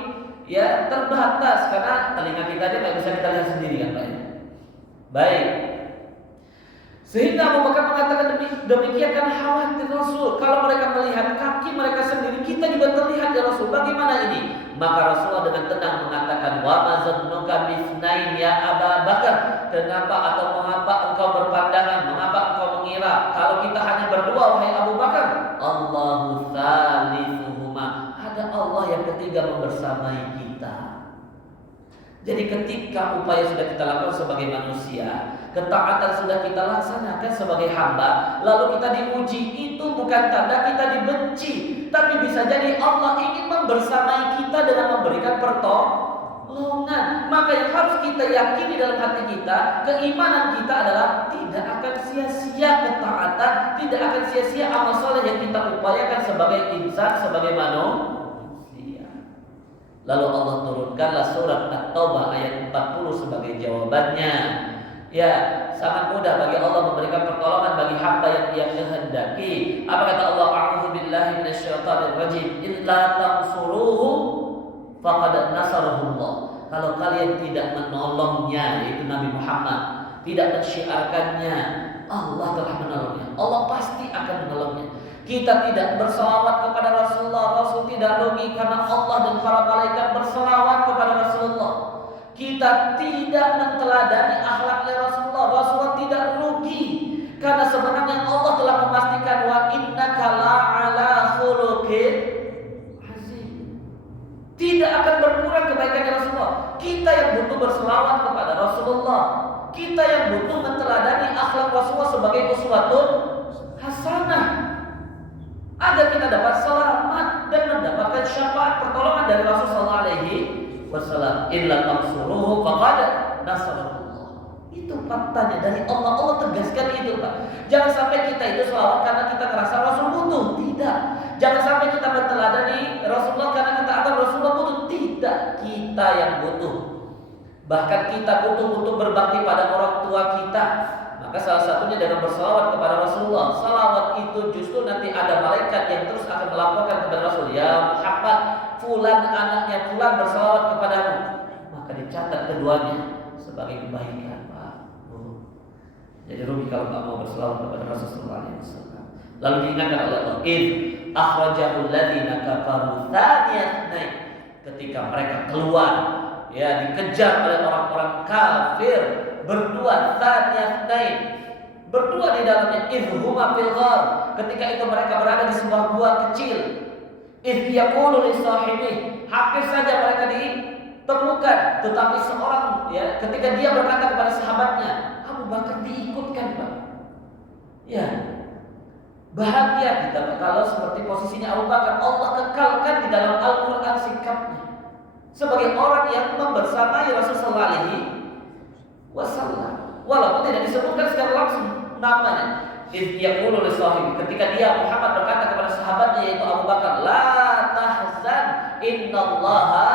terbatas, karena telinga kita aja nggak bisa kita lihat sendiri kan Pak. Baik. Sehingga Abu Bakar mengatakan demikian karena khawatir Rasul. Kalau mereka melihat kaki mereka sendiri, kita juga terlihat ya Rasul. Bagaimana ini? Maka Rasulullah dengan tenang mengatakan, wa mazannuka bisnain ya Abu Bakar. Kenapa atau mengapa engkau berpandangan? Mengapa engkau mengira kalau kita hanya berdua wahai Abu Bakar? Allahu tsalitsuhuma. Ada Allah yang ketiga membersamai kita. Jadi ketika upaya sudah kita lakukan sebagai manusia, ketaatan sudah kita laksanakan sebagai hamba, lalu kita diuji, itu bukan tanda kita dibenci, tapi bisa jadi Allah ingin membersamai kita dengan memberikan pertolongan. Maka yang harus kita yakini dalam hati kita, keimanan kita adalah tidak akan sia-sia ketaatan, tidak akan sia-sia amal soleh yang kita upayakan sebagai insan, sebagai manusia. Lalu Allah turunkanlah surat At-Taubah ayat 40 sebagai jawabannya. Ya, sangat mudah bagi Allah memberikan pertolongan bagi hamba yang Dia kehendaki. Apa kata Allah? A'udzubillahi minasyaitonirrajim. Illa tansuruhu faqad nasarahullah. Kalau kalian tidak menolongnya, yaitu Nabi Muhammad, tidak mensyiarkannya, Allah telah menolongnya. Allah pasti akan menolongnya. Kita tidak berselawat kepada Rasulullah, Rasul tidak rugi karena Allah dan para malaikat berselawat kepada Rasulullah. Kita tidak menteladani akhlaknya Rasulullah, Rasulullah tidak rugi karena sebenarnya Allah telah memastikan wa innaka la'ala khuluqin azim. Tidak akan berkurang kebaikannya Rasulullah. Kita yang butuh berselawat kepada Rasulullah, kita yang butuh menteladani akhlak Rasulullah sebagai uswatun hasanah, agar kita dapat selamat dan mendapatkan syafaat pertolongan dari Rasulullah alaihi wasallam. Illa tansuruhu faqad nasarahullah. Itu faktanya dari Allah. Allah tegaskan itu, Pak. Jangan sampai kita itu selawat karena kita merasa Rasul butuh. Tidak. Jangan sampai kita menteladani Rasulullah karena kita anggap Rasulullah butuh. Tidak. Kita yang butuh. Bahkan kita butuh untuk berbakti pada orang tua kita. Maka salah satunya dengan berselawat kepada Rasulullah. Salawat itu justru nanti ada malaikat yang terus akan melaporkan kepada Rasul, ya Muhammad, fulan anaknya fulan berselawat kepadamu. Maka dicatat keduanya sebagai kebaikan, Pak. Jadi rugi kalau nggak mau berselawat kepada Rasulullah SAW. Lalu diingatkan oleh Allah, "Id akhrajahul ladzina kafaru tsaniyatnain." Ketika mereka keluar, dikejar oleh orang-orang kafir, berdua tsaniyatnain, berdua di dalamnya, idhuma fil ghar, ketika itu mereka berada di sebuah gua kecil. Idh yaqulu li sahibihi, hampir saja mereka ditemukan, tetapi seorang ketika dia berkata kepada sahabatnya, Abu Bakar diikutkan, Pak. Ya. Bahagia kita Pak, kalau seperti posisinya Abu Bakar. Allah kekalkan di dalam Al-Qur'an sikapnya sebagai orang yang membersamai Rasulullah alaihi wasallam, walaupun tidak disebutkan secara langsung namanya. Yaqulu li sahibi, ketika dia Muhammad berkata kepada sahabatnya yaitu Abu Bakar, la tahzan innallaha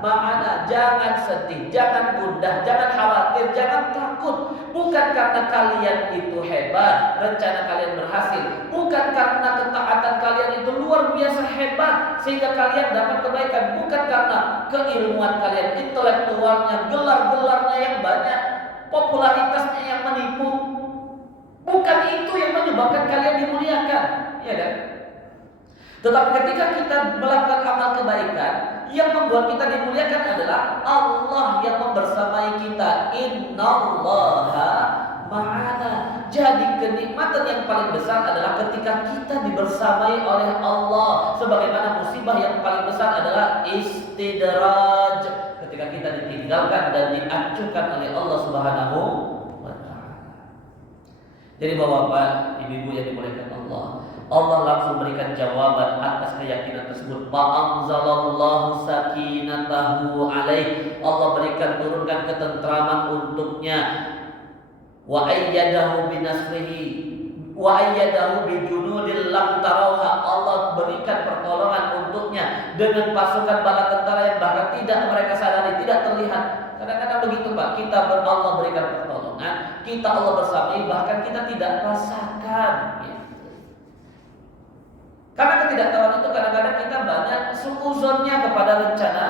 ma'ana. Jangan sedih, jangan gundah, jangan khawatir, jangan takut. Bukan karena kalian itu hebat, rencana kalian berhasil, bukan karena ketaatan kalian itu luar biasa hebat sehingga kalian dapat kebaikan, bukan karena keilmuan kalian, intelektualnya, gelar-gelarnya yang banyak, popularitasnya yang menipu. Bukan itu yang menyebabkan kalian dimuliakan, ya kan? Tetapi ketika kita melakukan amal kebaikan, yang membuat kita dimuliakan adalah Allah yang membersamai kita. Innallaha ma'ana. Jadi kenikmatan yang paling besar adalah ketika kita dibersamai oleh Allah. Sebagaimana musibah yang paling besar adalah istidraj, ketika kita ditinggalkan dan diacuhkan oleh Allah Subhanahu wa ta'ala. Jadi Bapak-bapak, ibu-ibu yang dimuliakan Allah, Allah langsung berikan jawaban atas keyakinan tersebut. Fa'anzalallahu sakinatahu alaih. Allah berikan, turunkan ketentraman untuknya. Wa ayyadahu binasrihi wa ayyadahu bijunudil lam tarauha. Allah berikan memberikan pertolongan untuknya dengan pasukan bala tentara yang bahkan tidak mereka sadari, tidak terlihat. Kadang-kadang begitu Pak, kita Allah berikan pertolongan, kita Allah bersamai, bahkan kita tidak rasakan. Karena ketidaktahuan itu kadang-kadang kita banyak suuzonnya kepada rencana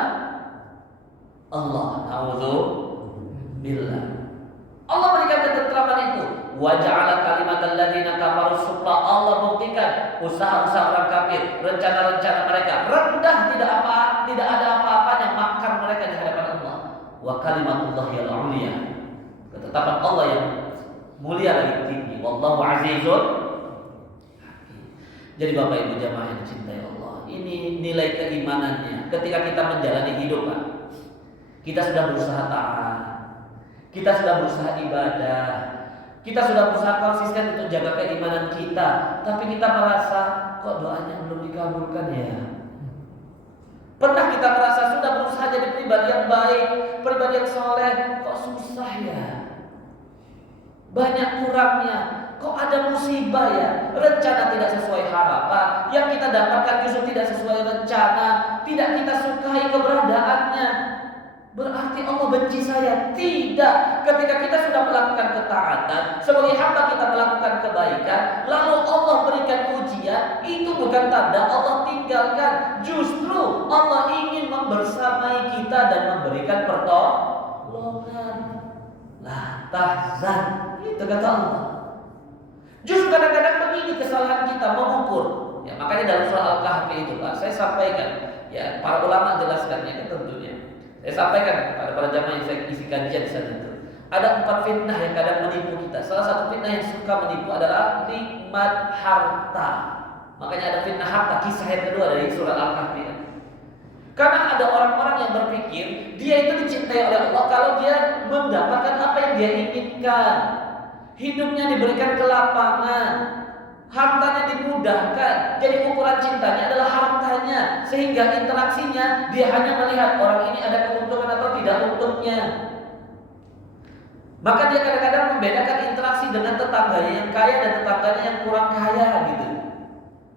Allah. Auzubillah. Allah berikan ketentraman itu. Wa ja'ala kalimatal ladzina kafaru sufla. Allah buktikan usaha-usaha orang kafir, rencana-rencana mereka rendah, tidak ada apa-apanya makar mereka di hadapan Allah. Wa kalimatullahil ulya. Ketetapan Allah yang mulia lagi tinggi. Wallahu azizun. Jadi Bapak Ibu jamaah yang dicintai Allah, ini nilai keimanannya. Ketika kita menjalani hidup, Pak, kita sudah berusaha taat, kita sudah berusaha ibadah, kita sudah berusaha konsisten untuk jaga keimanan kita, tapi kita merasa kok doanya belum dikabulkan ya. Pernah kita merasa sudah berusaha jadi pribadi yang baik, pribadi yang soleh, kok susah ya, banyak kurangnya, kok ada musibah ya, rencana tidak sesuai harapan, yang kita dapatkan justru tidak sesuai rencana, tidak kita sukai keberadaannya. Berarti Allah benci saya? Tidak. Ketika kita sudah melakukan ketaatan, sebagai hamba kita melakukan kebaikan, lalu Allah berikan ujian, itu bukan tanda Allah tinggalkan. Justru Allah ingin membersamai kita dan memberikan pertolongan. La tahzan, itu kata Allah. Justru kadang-kadang begini kesalahan kita mengukur. Ya, makanya dalam surah Al-Kahfi itu Pak, saya sampaikan, ya para ulama jelaskannya tentunya. Saya sampaikan kepada para jamaah yang saya isi kajian di sana itu. Ada 4 fitnah yang kadang menipu kita. Salah satu fitnah yang suka menipu adalah nikmat harta. Makanya ada fitnah harta, kisah yang kedua dari surah Al-Kahfi. Karena ada orang-orang yang berpikir dia itu dicintai oleh Allah kalau dia mendapatkan apa yang dia inginkan. Hidupnya diberikan kelapangan, hartanya dimudahkan. Jadi ukuran cintanya adalah hartanya, sehingga interaksinya dia hanya melihat orang ini ada keuntungan atau tidak untungnya. Maka dia kadang-kadang membedakan interaksi dengan tetangganya yang kaya dan tetangganya yang kurang kaya gitu.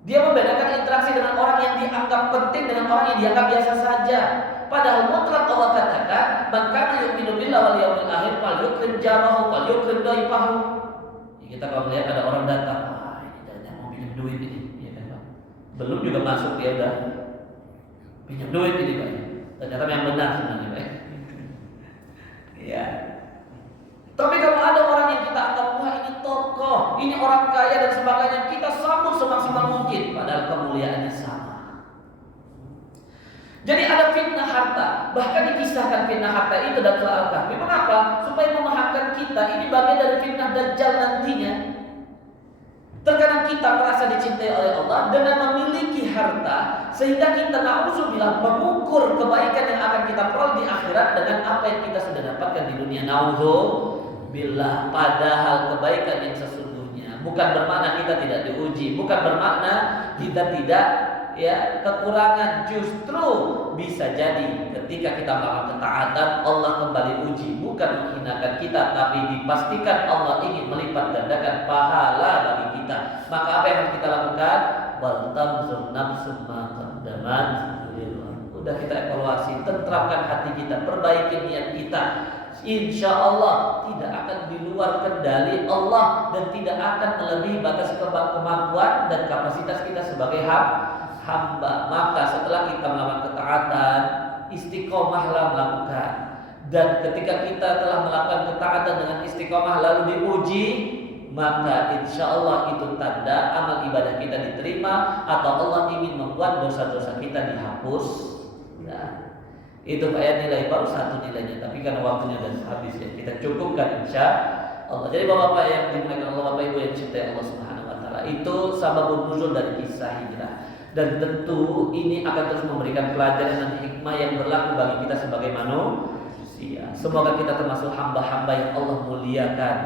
Dia membedakan interaksi dengan orang yang dianggap penting dengan orang yang dianggap biasa saja. Padahal mutlak Allah katakan, "Man kana yu'minu billahi wal yawmil akhir falyukrim jarahu falyukrim dhaifahu." Kita kalau melihat ada orang datang, ini jangan mau pinjam duit ini, ya kan Pak? Belum juga masuk dia udah pinjam duit ini Pak. Ternyata yang benar sebenarnya Pak. Ya. Tapi kalau ada orang yang kita anggap wah ini tokoh, ini orang kaya dan sebagainya, kita sambut semaksimal mungkin, padahal kemuliaannya sama. Jadi ada fitnah harta, bahkan dikisahkan fitnah harta itu dalam surah Al-Kahfi. Mengapa? Supaya memahamkan kita ini bagian dari fitnah Dajjal nantinya. Terkadang kita merasa dicintai oleh Allah dengan memiliki harta, sehingga kita na'udzubillah mengukur kebaikan yang akan kita peroleh di akhirat dengan apa yang kita sudah dapatkan di dunia. Na'udzubillah. Padahal kebaikan yang sesungguhnya bukan bermakna kita tidak diuji, bukan bermakna kita tidak kekurangan. Justru bisa jadi ketika kita melakukan ketaatan Allah kembali uji, bukan menghinakan kita, tapi dipastikan Allah ingin melipat gandakan pahala bagi kita. Maka apa yang harus kita lakukan? Wal tamzur nafsum ma qaddamat. Udah kita evaluasi, tenteramkan hati kita, perbaiki niat kita. Insya Allah tidak akan di luar kendali Allah dan tidak akan melebihi batas kemampuan dan kapasitas kita sebagai hamba. Maka setelah kita melakukan ketaatan, istiqomahlah melakukan. Dan ketika kita telah melakukan ketaatan dengan istiqomah lalu diuji, maka insya Allah itu tanda amal ibadah kita diterima atau Allah ingin membuat dosa-dosa kita dihapus. Nah, itu kayak nilai baru satu nilainya, tapi karena waktunya sudah habis ya, kita cukupkan insya Allah. Jadi bapak-bapak yang dimuliakan Allah, bapak ibu yang dicintai Allah Subhanahu Wa Taala, itu sababun nuzul dari kisah hijrah. Dan tentu ini akan terus memberikan pelajaran dan hikmah yang berlaku bagi kita sebagai manusia. Semoga kita termasuk hamba-hamba yang Allah muliakan.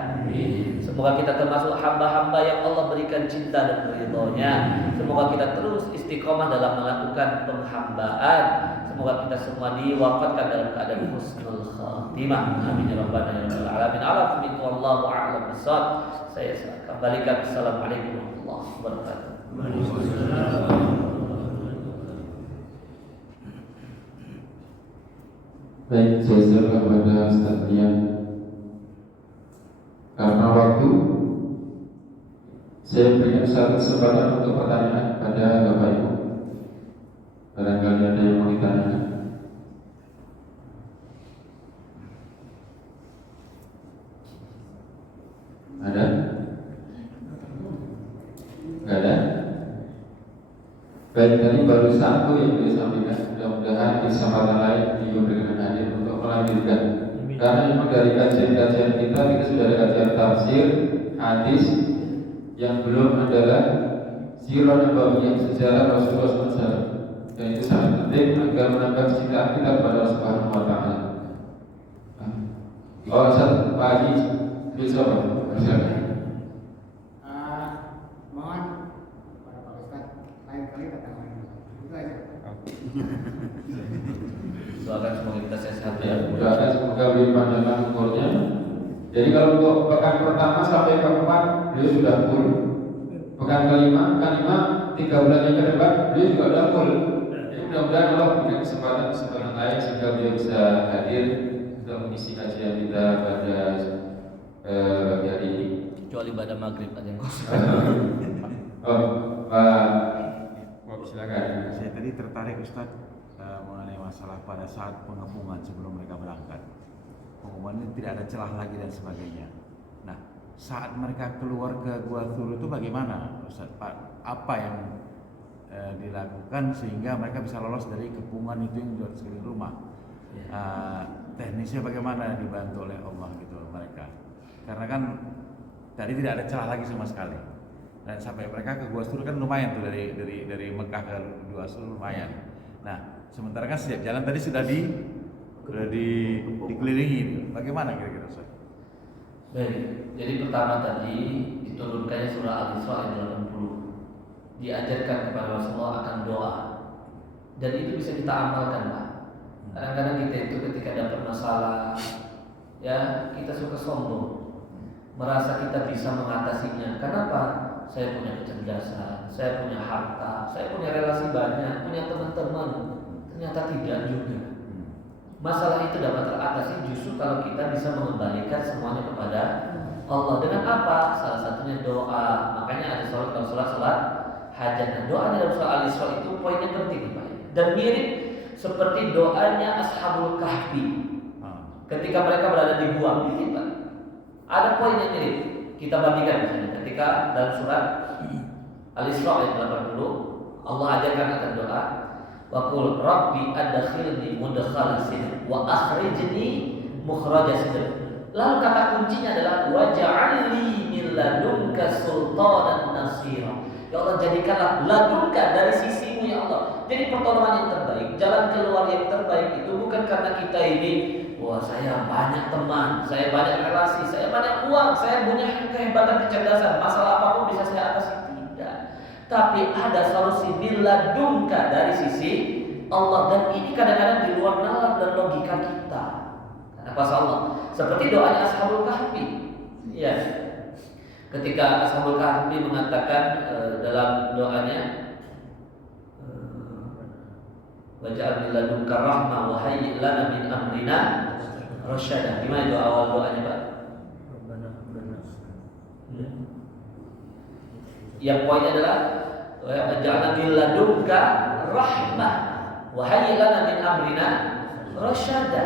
Semoga kita termasuk hamba-hamba yang Allah berikan cinta dan ridhonya. Semoga kita terus istiqomah dalam melakukan penghambaan. Semoga kita semua diwafatkan dalam keadaan husnul khatimah. Amin ya rabbal alamin. Alhamdulillah wallahu a'lam bissawab. Saya kembalikan. Assalamualaikum warahmatullahi wabarakatuh. Saya berikan satu kesempatan untuk pertanyaan pada Bapak Ibu. Barangkali ada yang mau ditanyakan. Ada? Enggak ada? Baik, tadi baru satu yang disampaikan. Mudah-mudahan di kesempatan lain beliau berkenan hadir untuk melanjutkan. Karena memang dari kajian-kajian kita sudah ada kajian tafsir, hadis, yang belum adalah sirah nabawiyah sejarah Rasulullah SAW. Dan itu sangat penting agar menambah kecintaan kita kepada Allah Subhanahu Wa Taala. Oh, Pak Haji, bisa Pak? Mohon kepada Pak Ustaz lain kali datang lagi. Itu aja. Doakan semoga kita sehat Ya, ya. doakan semoga beliau panjangkan umurnya. Jadi kalau untuk pekan pertama sampai keempat beliau sudah full. Pekan kelima, 3 bulan yang ke depan beliau juga sudah full. Jadi mudah-mudahan Allah berikan kesempatan lain sehingga beliau bisa hadir untuk mengisi kajian kita pada pagi hari ini. Kecuali pada maghrib aja yang kosong. Oh, Pak, silakan. Saya tadi tertarik Ustaz mengenai masalah pada saat pengepungan sebelum mereka berangkat. Pengumuman ini tidak ada celah lagi dan sebagainya. Nah, saat mereka keluar ke Gua Thur itu bagaimana Ustaz? Apa yang dilakukan sehingga mereka bisa lolos dari kepungan itu yang di sekeliling rumah? Teknisnya bagaimana dibantu oleh Allah gitu mereka? Karena kan tadi tidak ada celah lagi sama sekali. Dan sampai mereka ke Gua Thur kan lumayan tuh dari Mekah ke Gua Thur lumayan. Nah, sementara kan setiap jalan tadi sudah dikelilingi. Bagaimana kira-kira Ustaz? Baik, jadi pertama tadi diturunkannya surah Al-Isra ayat 80. Diajarkan kepada Rasulullah akan doa. Dan itu bisa kita amalkan, Pak. Kadang-kadang kita itu ketika dapat masalah, ya kita suka sombong, merasa kita bisa mengatasinya. Kenapa? Saya punya kecerdasan, saya punya harta, saya punya relasi banyak, punya teman-teman. Ternyata tidak juga. Masalah itu dapat teratasi justru kalau kita bisa mengembalikan semuanya kepada Allah. Dengan apa? Salah satunya doa. Makanya ada sholat hajat. Nah, doa dalam surah Al-Isra itu poinnya penting, Pak. Dan mirip seperti doanya Ashabul Kahfi ketika mereka berada di gua, mirip, Pak. Ada poin yang mirip. Kita bandingkan misalnya ketika dalam surat Al-Isra ayat 80 Allah ajarkan akan doa, wa qul rabbi adkhilni mudkhala sidq wa akhrijni mukhraja sidq. Lalu kata kuncinya adalah waj'alni min ladunka sultanan nasira. Ya Allah, jadikanlah ladunka dari sisimu ya Allah. Jadi pertolongan yang terbaik, jalan keluar yang terbaik itu bukan karena kita ini wah saya banyak teman, saya banyak relasi, saya banyak uang, saya punya kehebatan kecerdasan, masalah apapun bisa saya atasi. Tidak. Tapi ada solusi biladunka dari sisi Allah, dan ini kadang-kadang di luar nalar dan logika kita. Karena Allah seperti doanya Ashabul Kahfi. Ya. Ketika Ashabul Kahfi mengatakan dalam doanya waj'al ladunka rahmah wa hayyi lana min amrina rasyada. Gimana itu awal doanya, Pak? Yang poinnya adalah waj'al ladunka rahmah wa hayyi lana min amrina rasyada.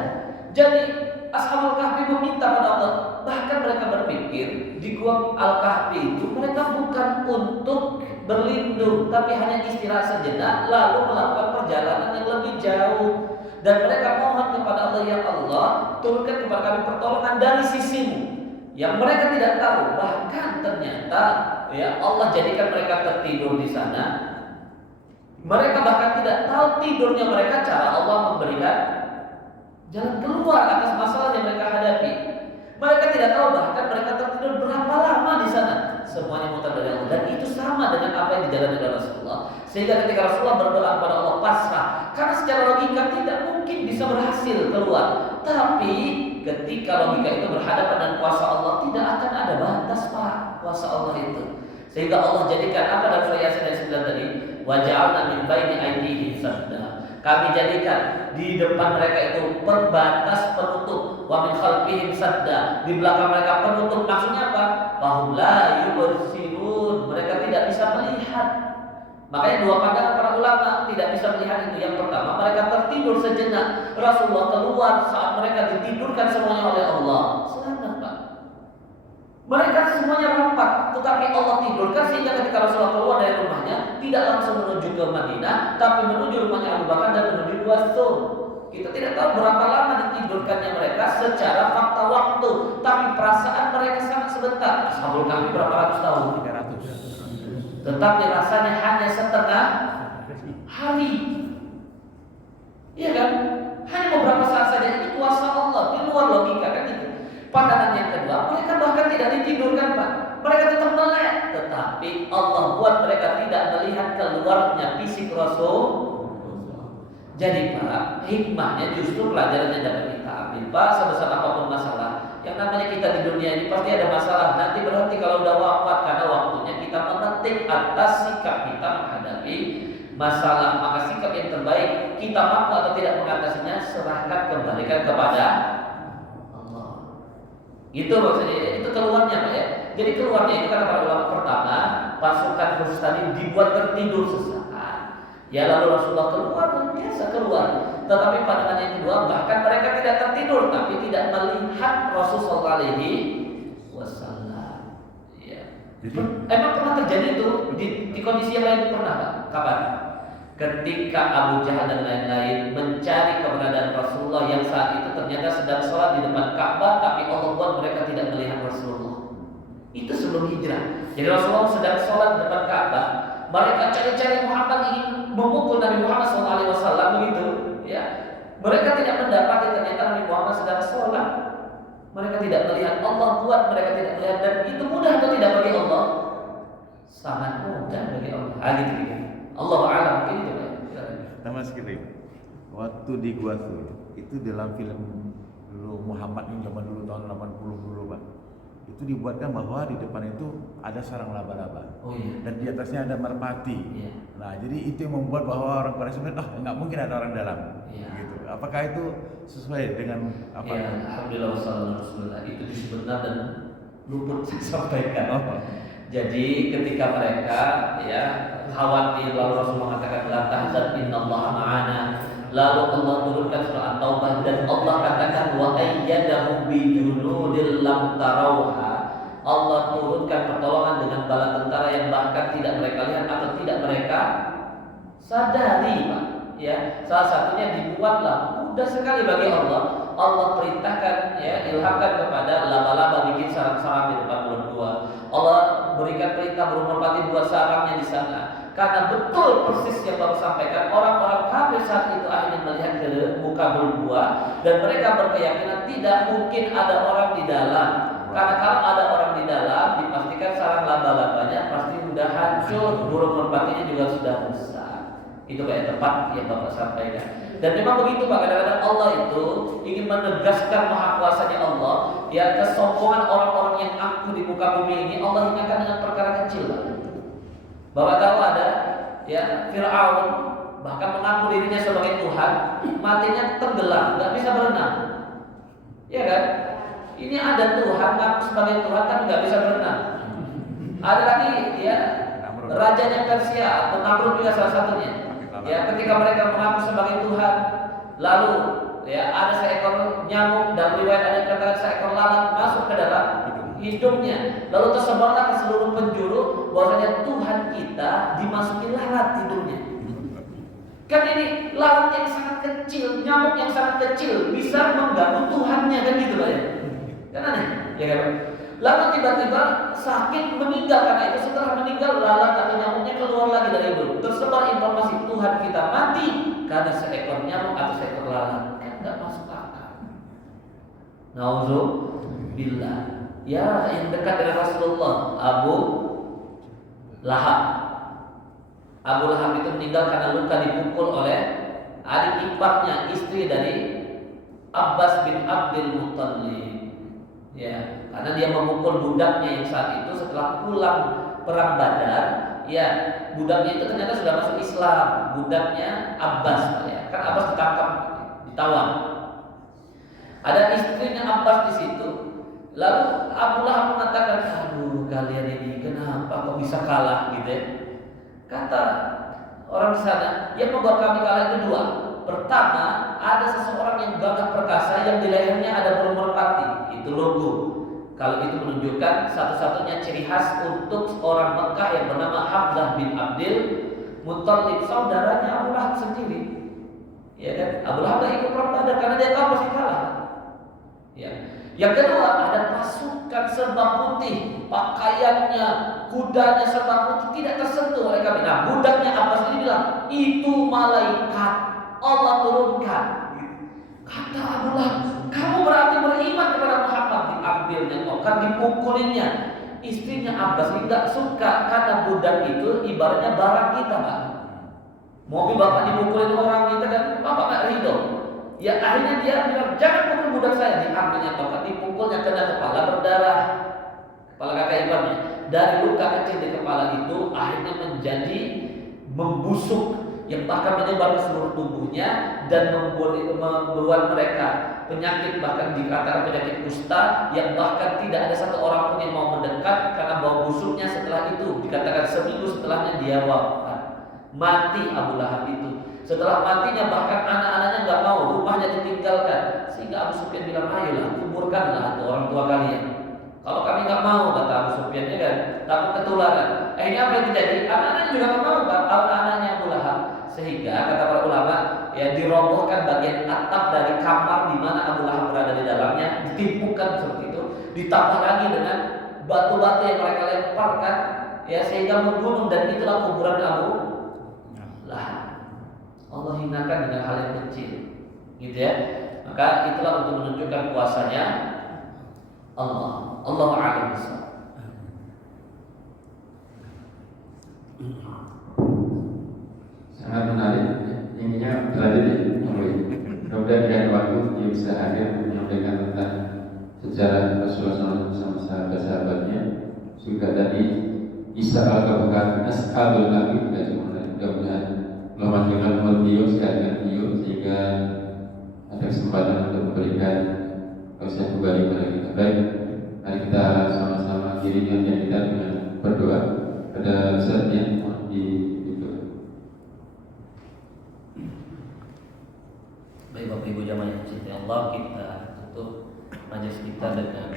Jadi Ashabul Kahfi meminta pada Allah. Bahkan mereka berpikir di gua Al-Kahfi itu mereka bukan untuk berlindung, tapi hanya istirahat sejenak lalu melakukan perjalanan yang lebih jauh. Dan mereka mohon kepada Allah, ya Allah, turunkan kepada kami pertolongan dari sisimu. Yang mereka tidak tahu, bahkan ternyata ya Allah jadikan mereka tertidur di sana. Mereka bahkan tidak tahu tidurnya mereka cara Allah memberikan jalan keluar atas masalah yang mereka hadapi. Mereka tidak tahu bahkan mereka tertidur berapa lama di sana. Semuanya mutar dari Allah, dan itu sama dengan apa yang dijalani oleh Rasulullah. Sehingga ketika Rasulullah berdoa kepada Allah pasrah, karena secara logika tidak mungkin bisa berhasil keluar. Tapi ketika logika itu berhadapan dengan kuasa Allah, tidak akan ada batas, Pak, kuasa Allah itu. Sehingga Allah jadikan apa dalam surah Yasin ayat 9 tadi, waja'alna min baini aydihim sadda. Kami jadikan di depan mereka itu pembatas penutup, wa min khalfihim sadda. Di belakang mereka penutup. Maksudnya apa? Bahum la yubsirun. Mereka tidak bisa melihat. Makanya dua pandangan para ulama tidak bisa melihat itu. Yang pertama, mereka tertidur sejenak. Rasulullah keluar saat mereka ditidurkan semuanya oleh Allah. Selamat, Pak. Mereka semuanya rapat, tetapi Allah tidurkan sehingga ketika Rasulullah keluar dari rumahnya tidak langsung menuju ke Madinah, tapi menuju rumahnya Abu Bakar dan menuju Gua Thur. Kita tidak tahu berapa lama ditidurkannya mereka secara fakta waktu, tapi perasaan mereka sangat sebentar. Ashabul Kahfi berapa ratus tahun? 300. Tetapi rasanya hanya setengah hari. Iya kan? Hanya beberapa saat saja. Ini kuasa Allah, di luar logika kan itu. Pandangan yang kedua, mereka bahkan tidak ditidurkan, Pak. Mereka tetap melek, tetapi Allah buat mereka tidak melihat keluarnya fisik Rasul. Jadi Pak, hikmahnya justru pelajaran yang dapat kita ambil, Pak. Sebesar apapun masalah, yang namanya kita di dunia ini pasti ada masalah. Nanti berhenti kalau udah wafat, karena waktunya kita memetik atas sikap kita menghadapi masalah. Maka sikap yang terbaik, kita mampu atau tidak mengatasinya, serahkan, kembalikan kepada Allah. Itu maksudnya, itu keluarnya, Pak ya. Jadi keluarnya itu kata para ulama, pertama, pasukan khusus tadi dibuat tertidur sesaat. Ya lalu Rasulullah keluar, biasa keluar. Tetapi pandangan yang kedua, bahkan mereka tidak tertidur, tapi tidak melihat Rasulullah alaihi wasallam. Ya. Jadi Emang pernah terjadi itu di kondisi yang lain pernah, Pak? Kapan? Ketika Abu Jahal dan lain-lain mencari keberadaan Rasulullah yang saat itu ternyata sedang sholat di depan Ka'bah, tapi Allah buat mereka tidak melihat Rasulullah. Itu sebelum hijrah. Jadi Rasulullah sedang sholat di depan Ka'bah. Mereka cari-cari Muhammad, ingin memukul Nabi Muhammad SAW begitu. Ya, mereka tidak mendapati ternyata Nabi Muhammad sedang sholat. Mereka tidak melihat, Allah buat mereka tidak melihat, dan itu mudah atau tidak bagi Allah? Sangat mudah bagi Allah. Gitu. Allah a'lam, mungkin itu Pak. Nama sekali, waktu di Gua Thur itu dalam film dulu Muhammad yang zaman dulu tahun 80 dulu, Pak. Itu dibuatkan bahwa di depan itu ada sarang laba-laba. Oh iya. Dan di atasnya ada merpati. Iya. Nah, jadi itu yang membuat bahwa orang Quraisy bilang, nggak mungkin ada orang dalam. Iya. Gitu. Apakah itu sesuai dengan apa? Ya, alhamdulillah wassalatu wassalamu. Itu disebut dan luput saya sampaikan. Jadi ketika mereka ya khawatir, lalu Rasul mengatakan la tahzan innallaha ma'ana. Lalu Allah turunkan surah At-Taubah dan Allah katakan wa ayyadahu bi junudil lam tarauha. Allah turunkan pertolongan dengan bala tentara yang bahkan tidak mereka lihat atau tidak mereka sadari, Pak. Ya, salah satunya dibuatlah mudah sekali bagi Allah. Allah perintahkan ya, ilhamkan kepada laba-laba bikin sarang-sarang di depan bulan dua. Allah berikan perintah burung merpati buat sarangnya di sana. Karena betul persis yang Bapak sampaikan, orang-orang kafir saat itu akhirnya melihat ke muka bulan dan mereka berkeyakinan tidak mungkin ada orang di dalam. Karena kalau ada orang di dalam, dipastikan sarang laba-labanya pasti sudah hancur, burung merpatinya juga sudah rusak. Itu kayak tepat yang Bapak sampaikan. Dan memang begitu Pak, kadang-kadang Allah itu ingin menegaskan maha kuasanya Allah. Ya, kesombongan orang-orang yang angkuh di muka bumi ini Allah hinakan dengan perkara kecil, Pak. Bapak tahu ada ya Fir'aun bahkan mengaku dirinya sebagai Tuhan, matinya tenggelam, nggak bisa berenang. Ya kan? Ini ada Tuhan ngaku sebagai Tuhan tapi nggak bisa berenang. Ada lagi ya rajanya Persia atau Namrud juga salah satunya. Ya, ketika mereka mengaku sebagai Tuhan, lalu ya ada seekor nyamuk dan riwayat ada yang katakan seekor lalat masuk ke dalam hidungnya, lalu tersebarlah ke seluruh penjuru bahwasanya Tuhan kita dimasuki lalat hidungnya. Kan ini lalat yang sangat kecil, nyamuk yang sangat kecil bisa mengganggu Tuhannya, kan gitu Pak ya? Kan aneh, ya kan? Lalu tiba-tiba sakit meninggal, karena itu setelah meninggal lalat atau nyamuknya keluar lagi dari hidung. Tersebar informasi Tuhan kita mati karena seekor nyamuk atau seekor lalat. Kan nggak masuk akal. Nauzubillah. Ya, yang dekat dengan Rasulullah, Abu Lahab. Abu Lahab itu meninggal karena luka dipukul oleh adik iparnya, istri dari Abbas bin Abdul Muttalib. Ya, karena dia memukul budaknya yang saat itu setelah pulang perang Badar. Ya, budaknya itu ternyata sudah masuk Islam. Budaknya Abbas, ya. Kan Abbas ditangkap, ditawan. Ada istrinya Abbas di situ. Lalu Abu Lahab mengatakan, aduh kalian ini kenapa kok bisa kalah gitu ya. Kata orang di sana, yang membuat kami kalah itu dua. Pertama, ada seseorang yang gagah perkasa yang di lehernya ada burung merpati, itu logo. Kalau itu menunjukkan satu-satunya ciri khas untuk orang Mekah yang bernama Hamzah bin Abdul Muthalib, saudaranya Abu Lahab sendiri. Ya kan? Abu Lahab gak ikut perang Badar karena dia tahu pasti kalah. Ya. Yang kedua, ada pasukan serba putih, pakaiannya, kudanya serba putih, tidak tersentuh oleh kami. Nah, budaknya Abbas ini bilang, itu malaikat Allah turunkan. Kata Abu Lahab, kamu berarti beriman kepada Muhammad. Diambilnya tokat, dipukulinnya. Istrinya Abbas ini tidak suka karena budak itu ibaratnya barang kita, Pak. Mobil bapak dipukulin orang kita kan, bapak nggak ridho. Ya akhirnya dia bilang, jangan pukul budak saya. Diambilnya tokat, dipukulnya kena kepala, berdarah kepala kakak iparnya. Dari luka kecil di kepala itu akhirnya menjadi membusuk yang bahkan menyebar ke seluruh tubuhnya dan membuat mereka penyakit, bahkan dikatakan penyakit kusta yang bahkan tidak ada satu orang pun yang mau mendekat karena bau busuknya. Setelah itu dikatakan seminggu setelahnya dia wafat, mati Abu Lahab itu. Setelah matinya bahkan anak-anaknya nggak mau, rumahnya ditinggalkan, sehingga Abu Sufyan bilang, ayolah kuburkanlah itu orang tua kalian. Kalau kami nggak mau, kata Abu Sufyan, ya kan, takut ketularan. Akhirnya apa yang terjadi? Anak-anaknya juga nggak mau, kan? Anak-anaknya Abu Lahab. Sehingga kata para ulama, ya dirobohkan bagian atap dari kamar di mana Abu Lahab berada di dalamnya, ditimpukan seperti itu, ditambah lagi dengan batu-batu yang mereka lemparkan, ya sehingga membunuh, dan itulah kuburan Abu Lahab. Allah hinakan dengan hal yang kecil, gitu ya. Maka itulah untuk menunjukkan kuasanya Allah. Allah a'lam bishawab. Sangat menarik. Intinya belajar di mudah-mudahan dengan waktu dia bisa hadir menyampaikan tentang sejarah Rasulullah SAW bersama sahabat-sahabatnya. Juga tadi Isa al-Kabakar Ashabul Nabi juga cuma mudah-mudahan memanggilkan beliau sekalian beliau sehingga ada kesempatan untuk memberikan nasihat kembali kepada kita. Baik, mari kita sama-sama dirinya dan kita dengan berdoa. Ada saat yang mau Baik Bapak Ibu jamaah yang dicintai Allah, kita tutup majelis kita dengan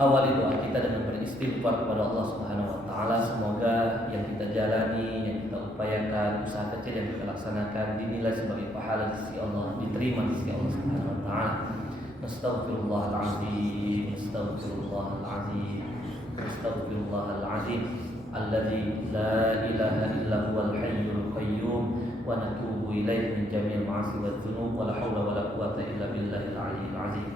awali doa kita dengan beristighfar kepada Allah Subhanahu wa taala. Semoga yang kita jalani, yang kita upayakan, usaha kecil yang kita laksanakan dinilai sebagai pahala di sisi Allah, diterima di sisi Allah Subhanahu wa taala. Astaghfirullahalazim, astaghfirullahalazim, astaghfirullahalazim alladzi la ilaha illa huwal hayyul qayyum wa natubu ilaihi min jami'il ma'asi wadz dzunub wa la haula wa la quwwata illa billahil aliyyil azim.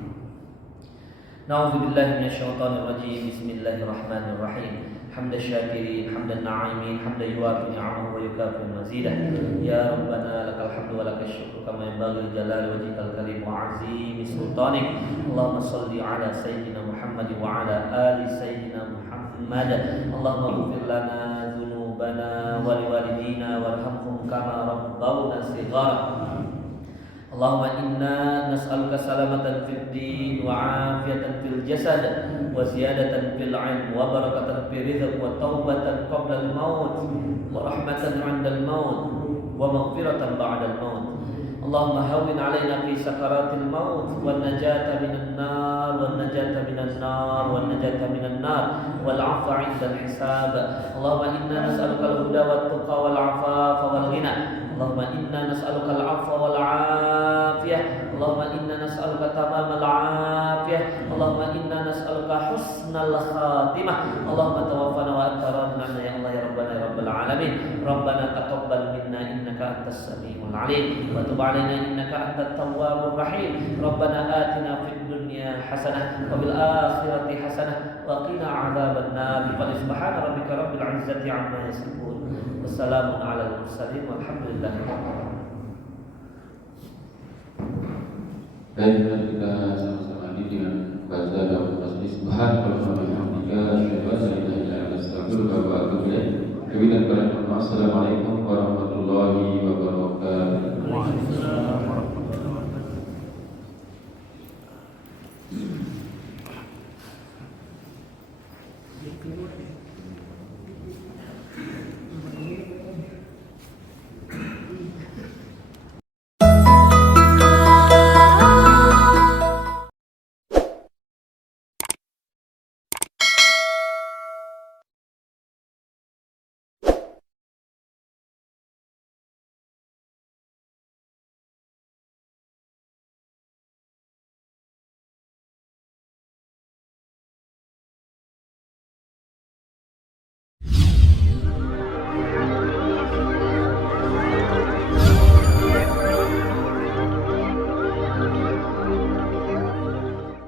Na'udzu billahi minasyaitonir rajim. Bismillahirrahmanirrahim. Hamdan syakirin, hamdan na'imin, hamdan yuwafi ni'amahu wa yukafi mazidah. Ya Rabbana lakal hamdu wa lakal syukru kama yanbaghi li jalali wajhikal karim wa 'azimi sultanik. Allahumma shalli 'ala sayyidina Muhammad wa 'ala ali sayyidina Muhammad. Allahumma ighfir lana dzunubana wa liwalidina warhamhum kama rabbawna shighara. Allahumma inna nas'aluka salamatan fid din wa afiyatan fil jasad wa ziyadatan fil 'ilm wa barakatan fil rizq wa taubatan qabla al-maut wa rahmatan 'inda al-maut wa maghfiratan ba'da al-maut. Allahumma hawwin 'alaina fi sakaratil maut wan najata minan nar wan najata minan nar wan najata minan nar wal 'afwa 'inda al-hisab. Allahumma inna nas'aluka al-huda wat tuqa wal 'afafa wal ghina. Allahumma inna nas'aluka al-'afwa wal 'afiyah. Allahumma inna nas'aluka tamamal 'afiyah. Allahumma inna nas'aluka husnal khatimah. Allahumma tawaffana wa anta radin 'anna ya Allah ya Rabbana ya Rabbal alamin. Rabbana taqabbal minna innaka antas samiul 'alim wa tub 'alaina innaka antat tawwabur rahim. Rabbana atina fid dunya hasanah wa fil akhirati hasanah wa qina 'adzaban nar. Subhana rabbika rabbil 'izzati 'amma yasifun. Wassalamun 'alal mursalin walhamdulillahi rabbil alamin. Baik, kita sama-sama lagi dengan baca dalam masjid Subhanallah wa bihamdika asyhadu an la ilaha illa anta astaghfiruka wa atubu ilaik. Assalamualaikum warahmatullahi